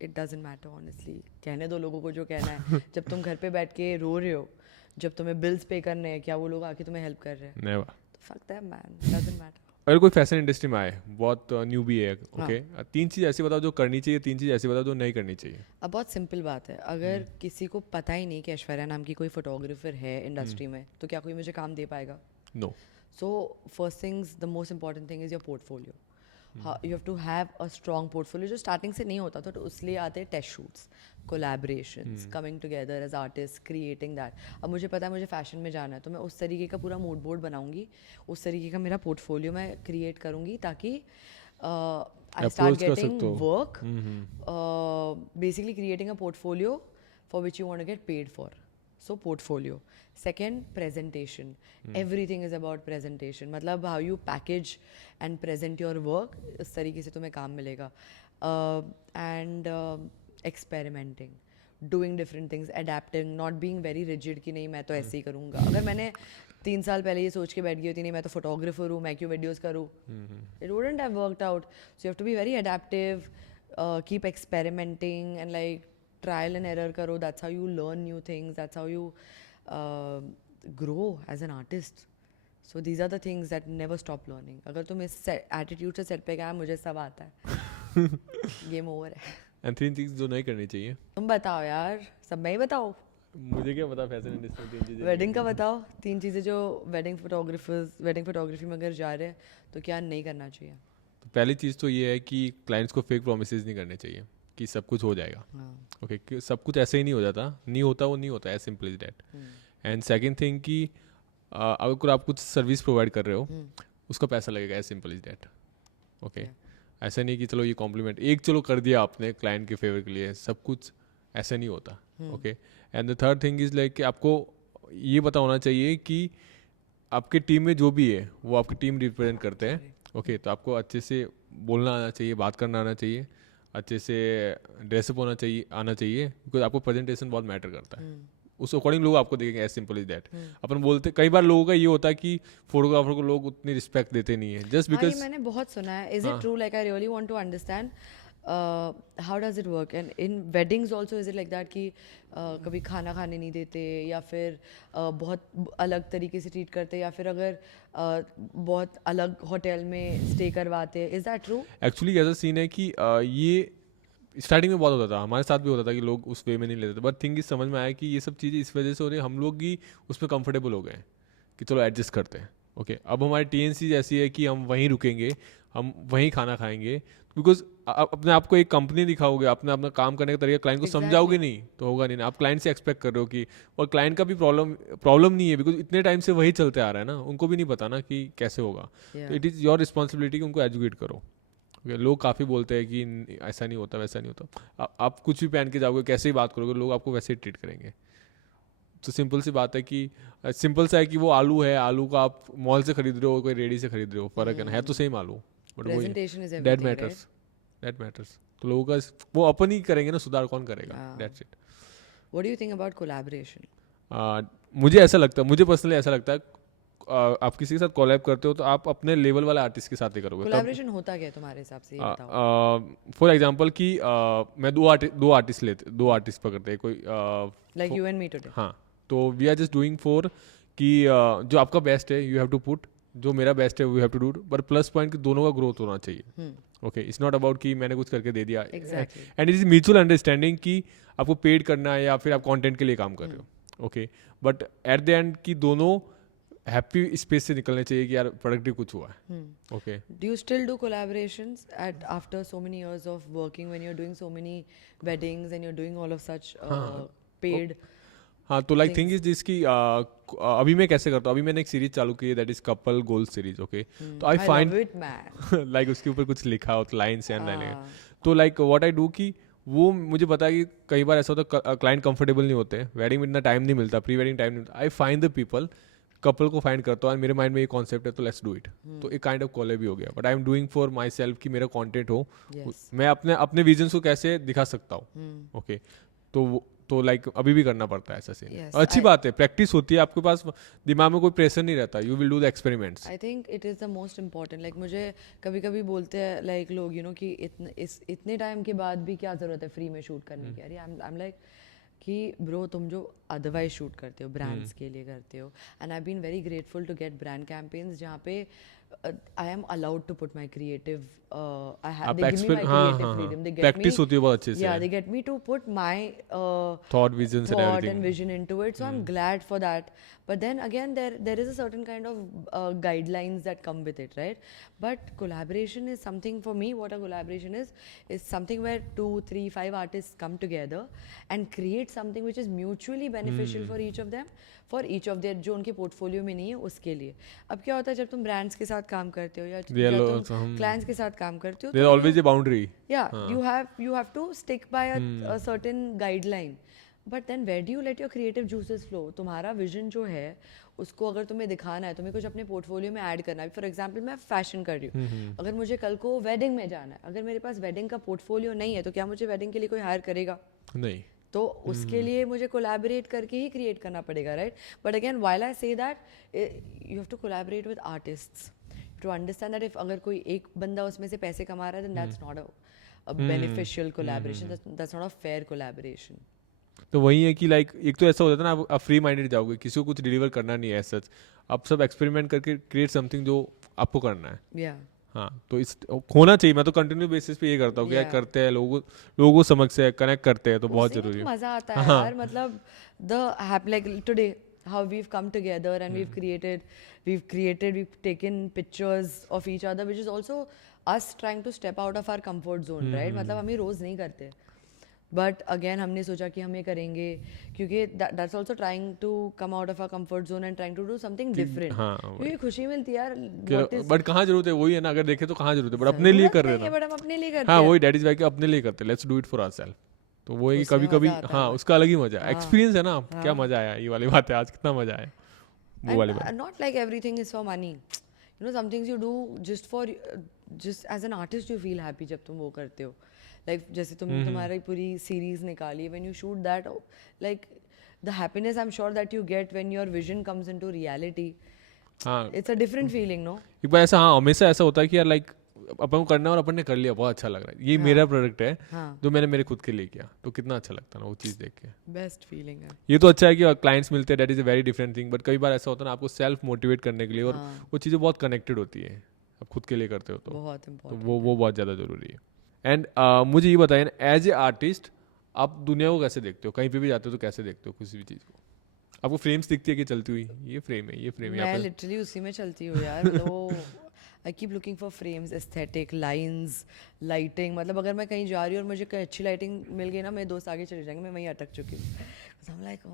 It doesn't matter honestly. कहने दो लोगों को जो कहना है. जब तुम घर पे बैठ के रो रहे हो, जब तुम्हें बिल्स पे करने हैं, क्या वो लोग आके तुम्हें हेल्प कर रहे हैं? Never. तो fuck that man. Doesn't matter. अगर कोई फैशन इंडस्ट्री में आए, बहुत न्यू भी है, ओके, 3 चीज़ ऐसी बताओ जो करनी चाहिए, 3 चीज़ ऐसी बताओ जो नहीं करनी चाहिए. अब बहुत सिंपल बात है, अगर किसी को पता ही नहीं कि ऐश्वर्या नाम की कोई फोटोग्राफर है इंडस्ट्री में, तो क्या कोई मुझे काम दे पाएगा? No. So first things, the most important thing is your portfolio. You have to have a strong portfolio, जो स्टार्टिंग से नहीं होता था, तो उसलिए आते हैं test shoots, collaborations, coming together as artist, creating that. अब मुझे पता है मुझे फैशन में जाना है, तो मैं उस तरीके का पूरा मूड बोर्ड बनाऊंगी, उस तरीके का मेरा पोर्टफोलियो मैं क्रिएट करूंगी, ताकि I start getting work, basically creating a portfolio for which you want to get paid for. So portfolio. Second, presentation. Everything is about presentation. मतलब how you package and present your work, इस तरीके से तुम्हें काम मिलेगा. And experimenting, doing different things, adapting, not being very rigid कि नहीं मैं तो ऐसे ही करूँगा. अगर मैंने 3 साल पहले ये सोच के बैठ गई होती नहीं मैं तो फोटोग्राफर हूँ, मैं क्यों वीडियोस करूँ, it wouldn't have worked out. So you have to be very adaptive, keep experimenting and like trial and error karo. That's how you learn new things. That's how you grow as an artist. So these are the things that never stop learning. अगर तुम इस attitude से set पे गया, मुझे सब आता है, game over है. And 3 चीज़ जो नहीं करनी चाहिए. तुम बताओ यार, सब मैं ही बताओ. मुझे क्या पता फैशन इंडस्ट्री में 3 चीज़ें. वेडिंग का बताओ, 3 चीज़ें जो वेडिंग फोटोग्राफी में अगर जा रहे हैं तो क्या नहीं करना चाहिए. तो पहली चीज़ तो ये है कि क्लाइंट्स को फेक प्रोमिसेस नहीं करने चाहिए कि सब कुछ हो जाएगा. ओके, सब कुछ ऐसे ही नहीं हो जाता, नहीं होता वो नहीं होता, as simple is that. And second thing कि अगर आप कुछ सर्विस प्रोवाइड कर रहे हो, उसका पैसा लगेगा, as simple is that. Okay, ऐसा नहीं कि चलो ये कॉम्प्लीमेंट एक चलो कर दिया आपने क्लाइंट के फेवर के लिए, सब कुछ ऐसा नहीं होता. Okay, and the third thing is like कि आपको ये पता होना चाहिए कि आपके टीम में जो भी है वो आपकी टीम रिप्रेजेंट करते हैं. ओके, तो आपको अच्छे से बोलना आना चाहिए, बात करना आना चाहिए, अच्छे से ड्रेसअप आना चाहिए, बिकॉज आपको प्रेजेंटेशन बहुत मैटर करता है. उस अकॉर्डिंग लोग आपको देखेंगे, एज सिंपल इज दैट. अपन बोलते कई बार लोगों का ये होता है कि फोटोग्राफर को लोग उतनी रिस्पेक्ट देते नहीं है, जस्ट बिकॉज. मैंने बहुत सुना है. Is it true? Like I really want to understand how does it work. And in weddings also is it like that कि कभी खाना खाने नहीं देते, या फिर बहुत अलग तरीके से ट्रीट करते, या फिर अगर बहुत अलग होटल में स्टे करवाते. Is that true? एक्चुअली ऐसा सीन है कि ये स्टार्टिंग में बहुत होता था, हमारे साथ भी होता था कि लोग उस वे में नहीं लेते थे. बट थिंग इज समझ में आया कि ये सब चीज़ें इस वजह से हो रही है, हम लोग ही उसमें कंफर्टेबल हो गए कि चलो एडजस्ट करते हैं. ओके, अब हमारी TNC ऐसी है कि हम वहीं रुकेंगे, हम वहीं खाना खाएंगे, बिकॉज अपने आप को एक कंपनी दिखाओगे, अपने अपना काम करने का तरीका क्लाइंट को समझाओगे नहीं तो होगा नहीं ना. आप क्लाइंट से एक्सपेक्ट कर रहे हो कि, और क्लाइंट का भी प्रॉब्लम नहीं है, बिकॉज इतने टाइम से वही चलते आ रहा है ना, उनको भी नहीं पता ना कि कैसे होगा. तो इट इज़ योर रिस्पॉन्सिबिलिटी कि उनको एजुकेट करो. Okay, लोग काफ़ी बोलते हैं कि ऐसा नहीं होता वैसा नहीं होता, आप कुछ भी पहन के जाओगे कैसे ही बात करोगे लोग आपको वैसे ही ट्रीट करेंगे। तो सिंपल सी बात है कि सिंपल सा है कि वो आलू है, आलू का आप मॉल से खरीद रहे हो कोई रेडी से खरीद रहे हो, फर्क है ना, है तो सेम आलू, बट वो presentation is that everything, right? Matters, that matters. तो लोगों का वो अपन ही करेंगे ना, सुधार कौन करेगा, that's it. What do you think about collaboration? मुझे ऐसा लगता है, मुझे पर्सनली ऐसा लगता है आप किसी के साथ कोलैब करते हो तो आप अपने लेवल वाले आर्टिस्ट के साथ ही करोगे। कोलैबोरेशन होता क्या है तुम्हारे हिसाब से, ये बताओ। फॉर एग्जांपल कि मैं दो आर्टिस्ट पकड़ते हैं कोई, like you and me today. हाँ, तो we are just doing for कि जो आपका बेस्ट है यू हैव टू पुट, जो मेरा बेस्ट है we have to do, but plus point कि दोनों का ग्रोथ होना चाहिए। ओके, इट्स नॉट अबाउट कि मैंने कुछ करके दे दिया, and it is mutual understanding कि आपको पेड करना है या फिर आप कंटेंट के लिए काम कर रहे हो। Okay, but at the end कि दोनों हैप्पी स्पेस से निकलने चाहिए कि यार प्रोडक्टिव कुछ हुआ है। Okay, Do you still do collaborations after so many years of working, when you're doing so many weddings and you're doing all of such paid? हाँ, तो लाइक थिंग इज जिसकी अभी मैं कैसे करता हूँ, अभी मैंने एक सीरीज चालू की है that is couple goal series. Okay, तो आई I find love it, man. Like उसके ऊपर कुछ लिखा हो, लाइन्स एंड लाइन, तो लाइक व्हाट आई डू कि वो मुझे पता है कि कई बार ऐसा होता है क्लाइंट कंफर्टेबल नहीं होते, वेडिंग में इतना टाइम नहीं मिलता, प्री वेडिंग टाइम नहीं मिलता, I find the people, couple को फाइंड करता हूँ, मेरे माइंड में ये कॉन्सेप्ट है तो लेट्स डू इट। तो एक काइंड ऑफ कॉलेब भी हो गया, but I am doing for my self कि मेरा कॉन्टेंट हो, Yes. मैं अपने अपने विजन्स को कैसे दिखा सकता हूँ। ओके, तो लाइक अभी भी करना पड़ता है ऐसा सीन। Yes, अच्छी बात है, प्रैक्टिस होती है, आपके पास दिमाग में कोई प्रेशर नहीं रहता, you will do the experiments. I think it is the most important. Like मुझे कभी कभी बोलते हैं like लोग, you know, कि इतने टाइम के बाद भी क्या ज़रूरत है फ्री में शूट करने की। अरे I'm like कि ब्रो, तुम जो अदरवाइज शूट करते हो, ब्रांड्स के लिए करते हो, and I been very grateful to get brand campaigns जहाँ पे I am allowed to put my creative, आप they give me my creative freedom. They get me, practice होती है बहुत अच्छे से, yeah, they get me to put my thought visions and thought everything. and vision into it, so I'm glad for that. But then again, there is a certain kind of guidelines that come with it, right? But collaboration is something, for me, what a collaboration is something where 2, 3, 5 artists come together and create something which is mutually beneficial for each of them, for each of their, जो उनके portfolio में नहीं है उसके लिए। अब क्या होता है जब तुम ब्रांड्स के साथ काम करते हो या जब तुम क्लाइंट्स के साथ काम करते हो, there is always a boundary. yeah, you have to stick by a certain guideline, but then where do you let your creative juices flow? तुम्हारा विजन जो है उसको अगर तुम्हें दिखाना है, तुम्हें कुछ अपने पोर्टफोलियो में ऐड करना है। फॉर एग्जांपल मैं फैशन कर रही हूँ, अगर मुझे कल को वेडिंग में जाना है, अगर मेरे पास वेडिंग का पोर्टफोलियो नहीं है तो क्या मुझे वेडिंग के लिए कोई हायर करेगा? नहीं, तो उसके लिए मुझे कोलैबोरेट करके ही क्रिएट करना पड़ेगा, right? But again while I say that you have to collaborate with artists to understand that if अगर कोई एक बंदा उसमें से पैसे कमा रहा है, then that's not a beneficial collaboration, that's not a fair collaboration. तो वही है कि लाइक एक तो ऐसा होता है ना, आप फ्री माइंडेड जाओगे, किसी को कुछ डिलीवर करना नहीं है सच, आप सब एक्सपेरिमेंट करके क्रिएट समथिंग जो आपको करना है। या हाँ, तो इस होना चाहिए, मैं तो कंटिन्यू बेसिस पे ये करता हूँ कि यार Yeah. करते हैं, लोगों को समझ से कनेक्ट करते हैं तो बहुत उसी में जरूरी तो है। मजा आता है यार, मतलब like today how we've come together and we've taken pictures of each other, which is also us trying to step out of our comfort zone, right? मतलब हम ये रोज नहीं करते, बट अगेन हमने सोचा कि हम ये करेंगे क्योंकि that's also trying to come out of our comfort zone and trying to do something different. हाँ, क्योंकि खुशी मिलती है यार, बट कहाँ जरूरत है, वही है ना, अगर देखे तो कहाँ जरूरत है, बट अपने लिए कर रहे हैं ना। बट हम अपने लिए करते हाँ, हैं। वही दैट इज वाई कि अपने लिए करते हैं, let's do it for ourself. तो वो है कि उसमें कभी कभी मजा आता हाँ, है। उसका अलग ही मजा है, एक्सपीरियंस है ना, क्या मजा आया, ये वाली बात है, आज कितना मजा आया, वो वाली बात। And not like everything is for money. You know, some things you do just as an artist you feel happy जब तुम वो करते हो। Like जैसे तुम्हारी पूरी सीरीज निकाली, when you shoot that, like the happiness I'm sure that you get when your vision comes into reality, हाँ, it's a different feeling, no? एक बार ऐसा, हाँ, हमेशा ऐसा होता है कि यार लाइक अपन को करना है और अपन ने कर लिया, बहुत अच्छा लग रहा है, ये मेरा प्रोडक्ट है हाँ। जो मैंने मेरे खुद के लिए किया, तो कितना अच्छा लगता है ना वो चीज़ देख के। बेस्ट फीलिंग है। ये तो अच्छा है कि क्लाइंट्स मिलते हैं, that is a very different thing, but कई बार ऐसा होता है ना, आपको सेल्फ मोटिवेट करने के लिए, और वो चीज़ें बहुत कनेक्टेड होती है, आप खुद के लिए करते हो तो बहुत तो इम्पोर्टेंट। वो बहुत ज़्यादा ज़रूरी है। एंड मुझे ये बताइए ना, एज ए आर्टिस्ट आप दुनिया को कैसे देखते हो, कहीं पे भी जाते हो तो कैसे देखते हो किसी भी चीज़ को? आपको फ्रेम्स दिखती है कि चलती हुई, ये फ्रेम है, ये फ्रेम है, मैं लिटरली उसी में चलती हूँ यार, मतलब I keep looking for frames, aesthetic, lines, lighting. मतलब अगर मैं कहीं जा रही हूँ और मुझे कहीं अच्छी लाइटिंग मिल गई ना, मेरे दोस्त आगे चले जाएंगे, मैं वहीं अटक चुकी हूँ। I'm like,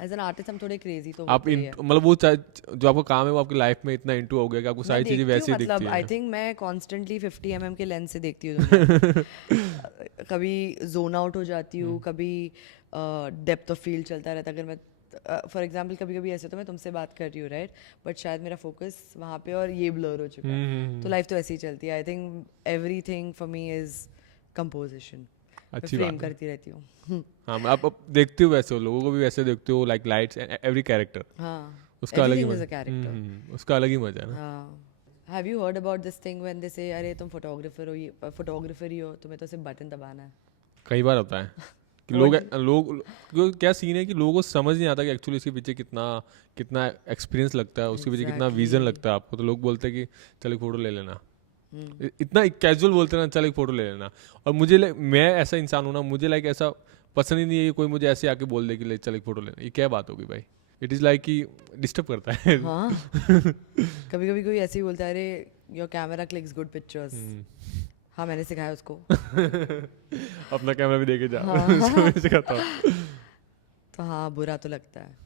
as an artist हम थोड़े क्रेजी तो आप होते ही हैं। मतलब वो जो आपका काम है वो आपकी लाइफ में इतना इंटू हो गया कि आपको सारी चीजें वैसे ही दिखती मतलब आई है। थिंक मैं कॉन्स्टेंटली 50 के लेंस से देखती हूँ दुनिया। कभी जोन आउट हो जाती हूँ, कभी डेप्थ ऑफ फील्ड चलता रहता है। अगर मैं फॉर एग्जांपल कभी कभी ऐसे तो मैं तुमसे बात कर रही हूँ राइट, बट शायद मेरा फोकस वहाँ पे और ये ब्लर हो चुका है। तो लाइफ तो ऐसे ही चलती है। I think everything for me is composition. मैं अच्छी फ्रेम बात है। करती रहती हूँ। हाँ आप देखते हो वैसे हो, लोगों को भी वैसे देखते हो, लाइक लाइट्स एवरी कैरेक्टर, हाँ, उसका अलग ही एवरीथिंग इज अ मजा। कैरेक्टर। उसका अलग ही मजा है ना। हाँ, have you heard about this thing when they से अरे तुम फोटोग्राफर ही हो, तुम्हें तो सिर्फ बटन दबाना है। कई बार होता है कि What- लोग क्या सीन है कि लोगों को समझ नहीं आता कि एक्चुअली इसके पीछे कितना कितना एक्सपीरियंस लगता है, उसके पीछे कितना विजन Exactly. लगता है आपको। तो लोग बोलते हैं कि चल एक फोटो ले लेना, हम्म, इतना कैजुअल बोलते हैं ना, चल एक फोटो ले लेना। और मुझे मैं ऐसा इंसान हूँ ना, मुझे लाइक ऐसा पसंद ही नहीं है कि कोई मुझे ऐसे आके बोल दे कि ले चल एक फोटो लेना। ये क्या बात होगी भाई, इट इज़ लाइक कि डिस्टर्ब करता है। हाँ। कभी कभी कोई ऐसे ही बोलता है अरे your camera clicks good pictures. हाँ, मैंने सिखाया उसको। अपना कैमरा भी देके जा। हाँ। समझ सिखाता हूँ। तो हाँ, बुरा तो लगता है।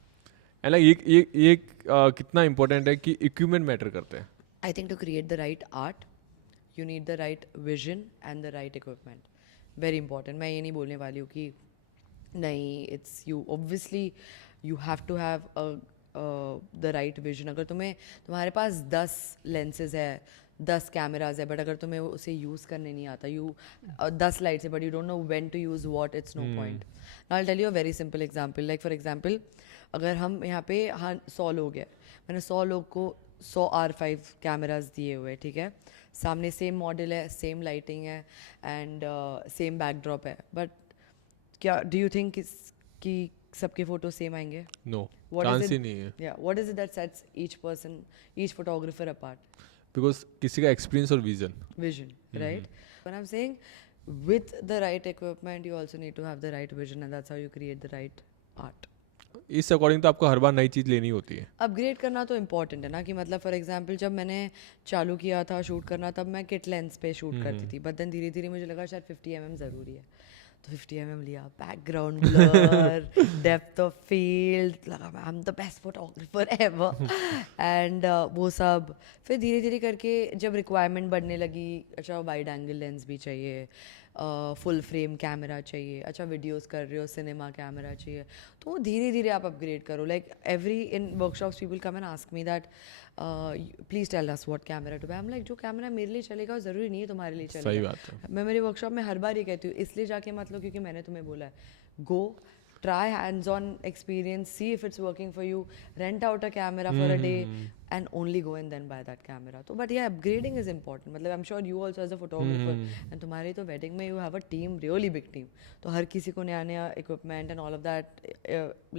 एंड लाइक ये कितना इंपॉर्टेंट है कि इक्विपमेंट मैटर करते हैं। I think to create the right art you need the right vision and the right equipment. Very important. मैं ये नहीं बोलने वाली हूँ कि नहीं, it's you obviously you have to have the right vision. अगर तुम्हारे पास 10 लेंसेज है, 10 कैमराज है, बट अगर तुम्हें उसे यूज़ करने नहीं आता, 10 लाइट्स है but you don't know when to use what, it's no point. Now I tell you a very simple example. Like for example, अगर हम यहाँ पे 100 लोग हैं, मैंने 100 लोग को 100 R5 कैमराज दिए हुए, ठीक है, सामने सेम मॉडल है, सेम लाइटिंग है एंड सेम बैकड्रॉप है, बट क्या डू यू थिंक कि सबके फोटो सेम आएंगे? No, What is chance it- ही नहीं है। Yeah, what is it that sets each person, each photographer apart? Because किसी का एक्सपीरियंस और vision. Vision, right? When I'm saying with the right equipment, you also need to have the right vision, and that's how you create the right art. इस according तो आपको हर बार नई चीज़ लेनी होती है। अपग्रेड करना तो इम्पॉर्टेंट है ना, कि मतलब फॉर एग्जांपल जब मैंने चालू किया था शूट करना, तब मैं किट लेंस पे शूट करती थी, बट देन धीरे धीरे मुझे लगा शायद 50 mm ज़रूरी है, तो 50 mm लिया, background blur, depth of field, लगा I am the best photographer ever and वो सब। फिर धीरे धीरे करके जब रिक्वायरमेंट बढ़ने लगी, अच्छा वाइड एंगल लेंस भी चाहिए, फुल फ्रेम कैमरा चाहिए, अच्छा वीडियोस कर रहे हो सिनेमा कैमरा चाहिए, तो धीरे धीरे आप अपग्रेड करो। Like every in workshops people come and ask me that please tell us what camera to buy. I am like जो कैमरा मेरे लिए चलेगा वो ज़रूरी नहीं है तुम्हारे लिए सही चलेगा। बात है। मैं मेरे वर्कशॉप में हर बार ये कहती हूँ, इसलिए जाके मत लो क्योंकि मैंने तुम्हें बोला है, गो try hands-on experience, see if it's working for you, rent out a camera for a day and only go and then buy that camera. So but yeah, upgrading is important. मतलब I'm sure you also as a photographer and तुम्हारी तो wedding में you have a team, really big team, तो हर किसी को नया नया equipment and all of that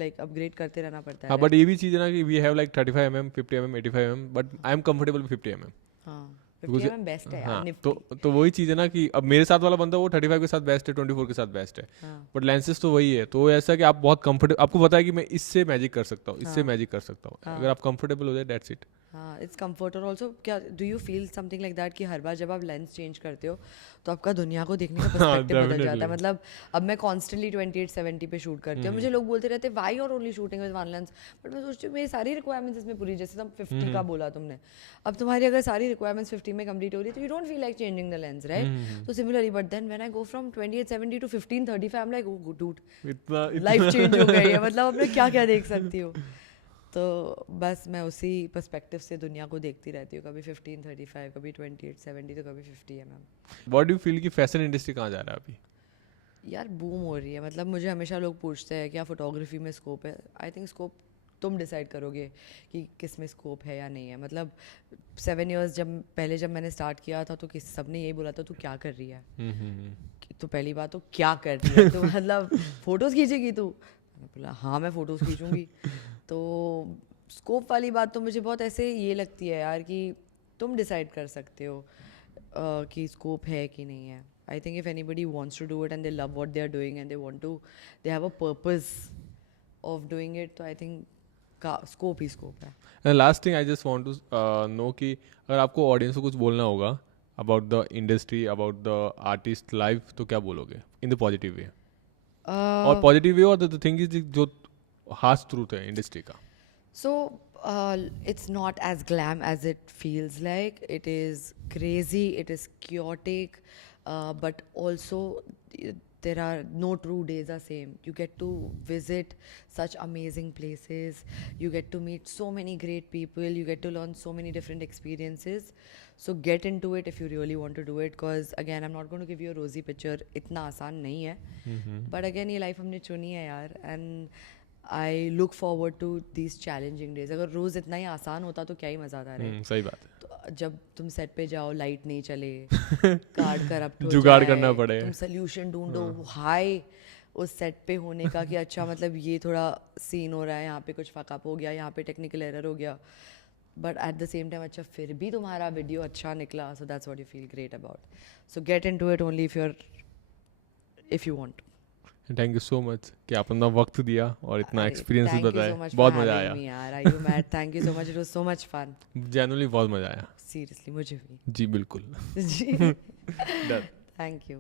like upgrade करते रहना पड़ता है। हाँ, बट ये भी चीज़ है ना कि we have like 35 mm, 50 mm, 85 mm, but I am comfortable with 50 mm। हाँ, 50 mm बेस्ट है यार, हाँ, निफ्टी। तो वही चीज़ है ना कि अब मेरे साथ वाला बंदा वो 35 के साथ बेस्ट है, 24 के साथ बेस्ट है, हाँ, बट लेंसेज तो वही है। तो ऐसा कि आप बहुत कंफर्टेबल, आपको पता है कि मैं इससे मैजिक कर सकता हूँ, इससे मैजिक कर सकता हूँ। अगर आप कंफर्टेबल हो जाए, दैट्स इट। हाँ, इट्स कम्फर्ट। और ऑल्सो क्या do you feel something like that कि हर बार जब आप लेंस चेंज करते हो तो आपका दुनिया को देखने का पर्सपेक्टिव बदल जाता है? मतलब अब मैं कॉन्स्टेंटली 28-70 पे शूट करती हूँ, मुझे लोग बोलते रहते हैं why are only shooting with one lens, but मैं सोचती हूँ मेरी सारी रिक्वायरमेंट्स इसमें पूरी, जैसे तुम 50 का बोला तुमने, अब तुम्हारी अगर सारी रिक्वायरमेंट्स 50 में कंप्लीट हो रही है तो you don't feel like changing the lens, right? तो similarly but then when I go from 28-70 to 15-35 I am like oh dude, इतना लाइफ चेंज हो गई है, मतलब अब मैं क्या क्या देख सकती हूँ। तो बस मैं उसी पर्सपेक्टिव से दुनिया को देखती रहती हूँ, कभी 15-35, कभी 28-70, तो कभी 50 mm। What do you feel कि फैशन इंडस्ट्री कहाँ जा रहा है अभी? यार बूम हो रही है। मतलब मुझे हमेशा लोग पूछते हैं क्या फोटोग्राफी में स्कोप है। आई थिंक स्कोप तुम डिसाइड करोगे कि किस में स्कोप है या नहीं है। मतलब 7 years जब मैंने स्टार्ट किया था तो सबने यही बोला था तू क्या कर रही है। तो पहली बात तो क्या कर रही है, तो मतलब फोटोज़ खींचेगी तू? मैंने बोला हाँ मैं फ़ोटोज़ खींचूंगी। तो स्कोप वाली बात तो मुझे बहुत ऐसे ये लगती है यार कि तुम डिसाइड कर सकते हो कि स्कोप है कि नहीं है। I think if anybody wants to do it and they love what they are doing and they have a purpose of doing it, तो आई थिंक का स्कोप ही स्कोप है। And last thing I just want to know कि अगर आपको audience को कुछ बोलना होगा about the industry, about the artist life, तो क्या बोलोगे इन द पॉजिटिव वे? और पॉजिटिव वे, और द थिंग इज जो हार्श ट्रूथ है इंडस्ट्री का? So it's not as glam as it feels like. It is crazy, it is chaotic, but also there are no true days are same. You get to visit such amazing places. You get to meet so many great people. You get to learn so many different experiences. So get into it if you really want to do it. Because again, I'm not going to give you a rosy picture. इतना आसान नहीं है. But again, ये life हमने चुनी है यार. And I look forward to these challenging days. अगर रोज इतना ही आसान होता तो क्या ही मजा आता है. सही बात है. तो जब तुम सेट पे जाओ, लाइट नहीं चले, कार्ड करप्ट हो जुगाड़ जाए, करना पड़े. तुम सोल्यूशन ढूंढो, हाई उस सेट पे होने का कि अच्छा मतलब ये थोड़ा सीन हो रहा है, यहाँ पे कुछ फकअप हो गया, यहाँ पे टेक्निकल एरर हो गया, but at the same time अच्छा फिर भी तुम्हारा वीडियो अच्छा निकला, so that's what you feel great about. So get into it only if you want. Thank you so much कि आपने अपना वक्त दिया और इतना एक्सपीरियंस Thank you बताया. so much बहुत for मजा having आया. me, यार. Are you mad? Thank you so much. It was so much fun. Genuinely बहुत मजा आया. Seriously, मुझे भी. जी बिल्कुल. जी. Done. Thank you.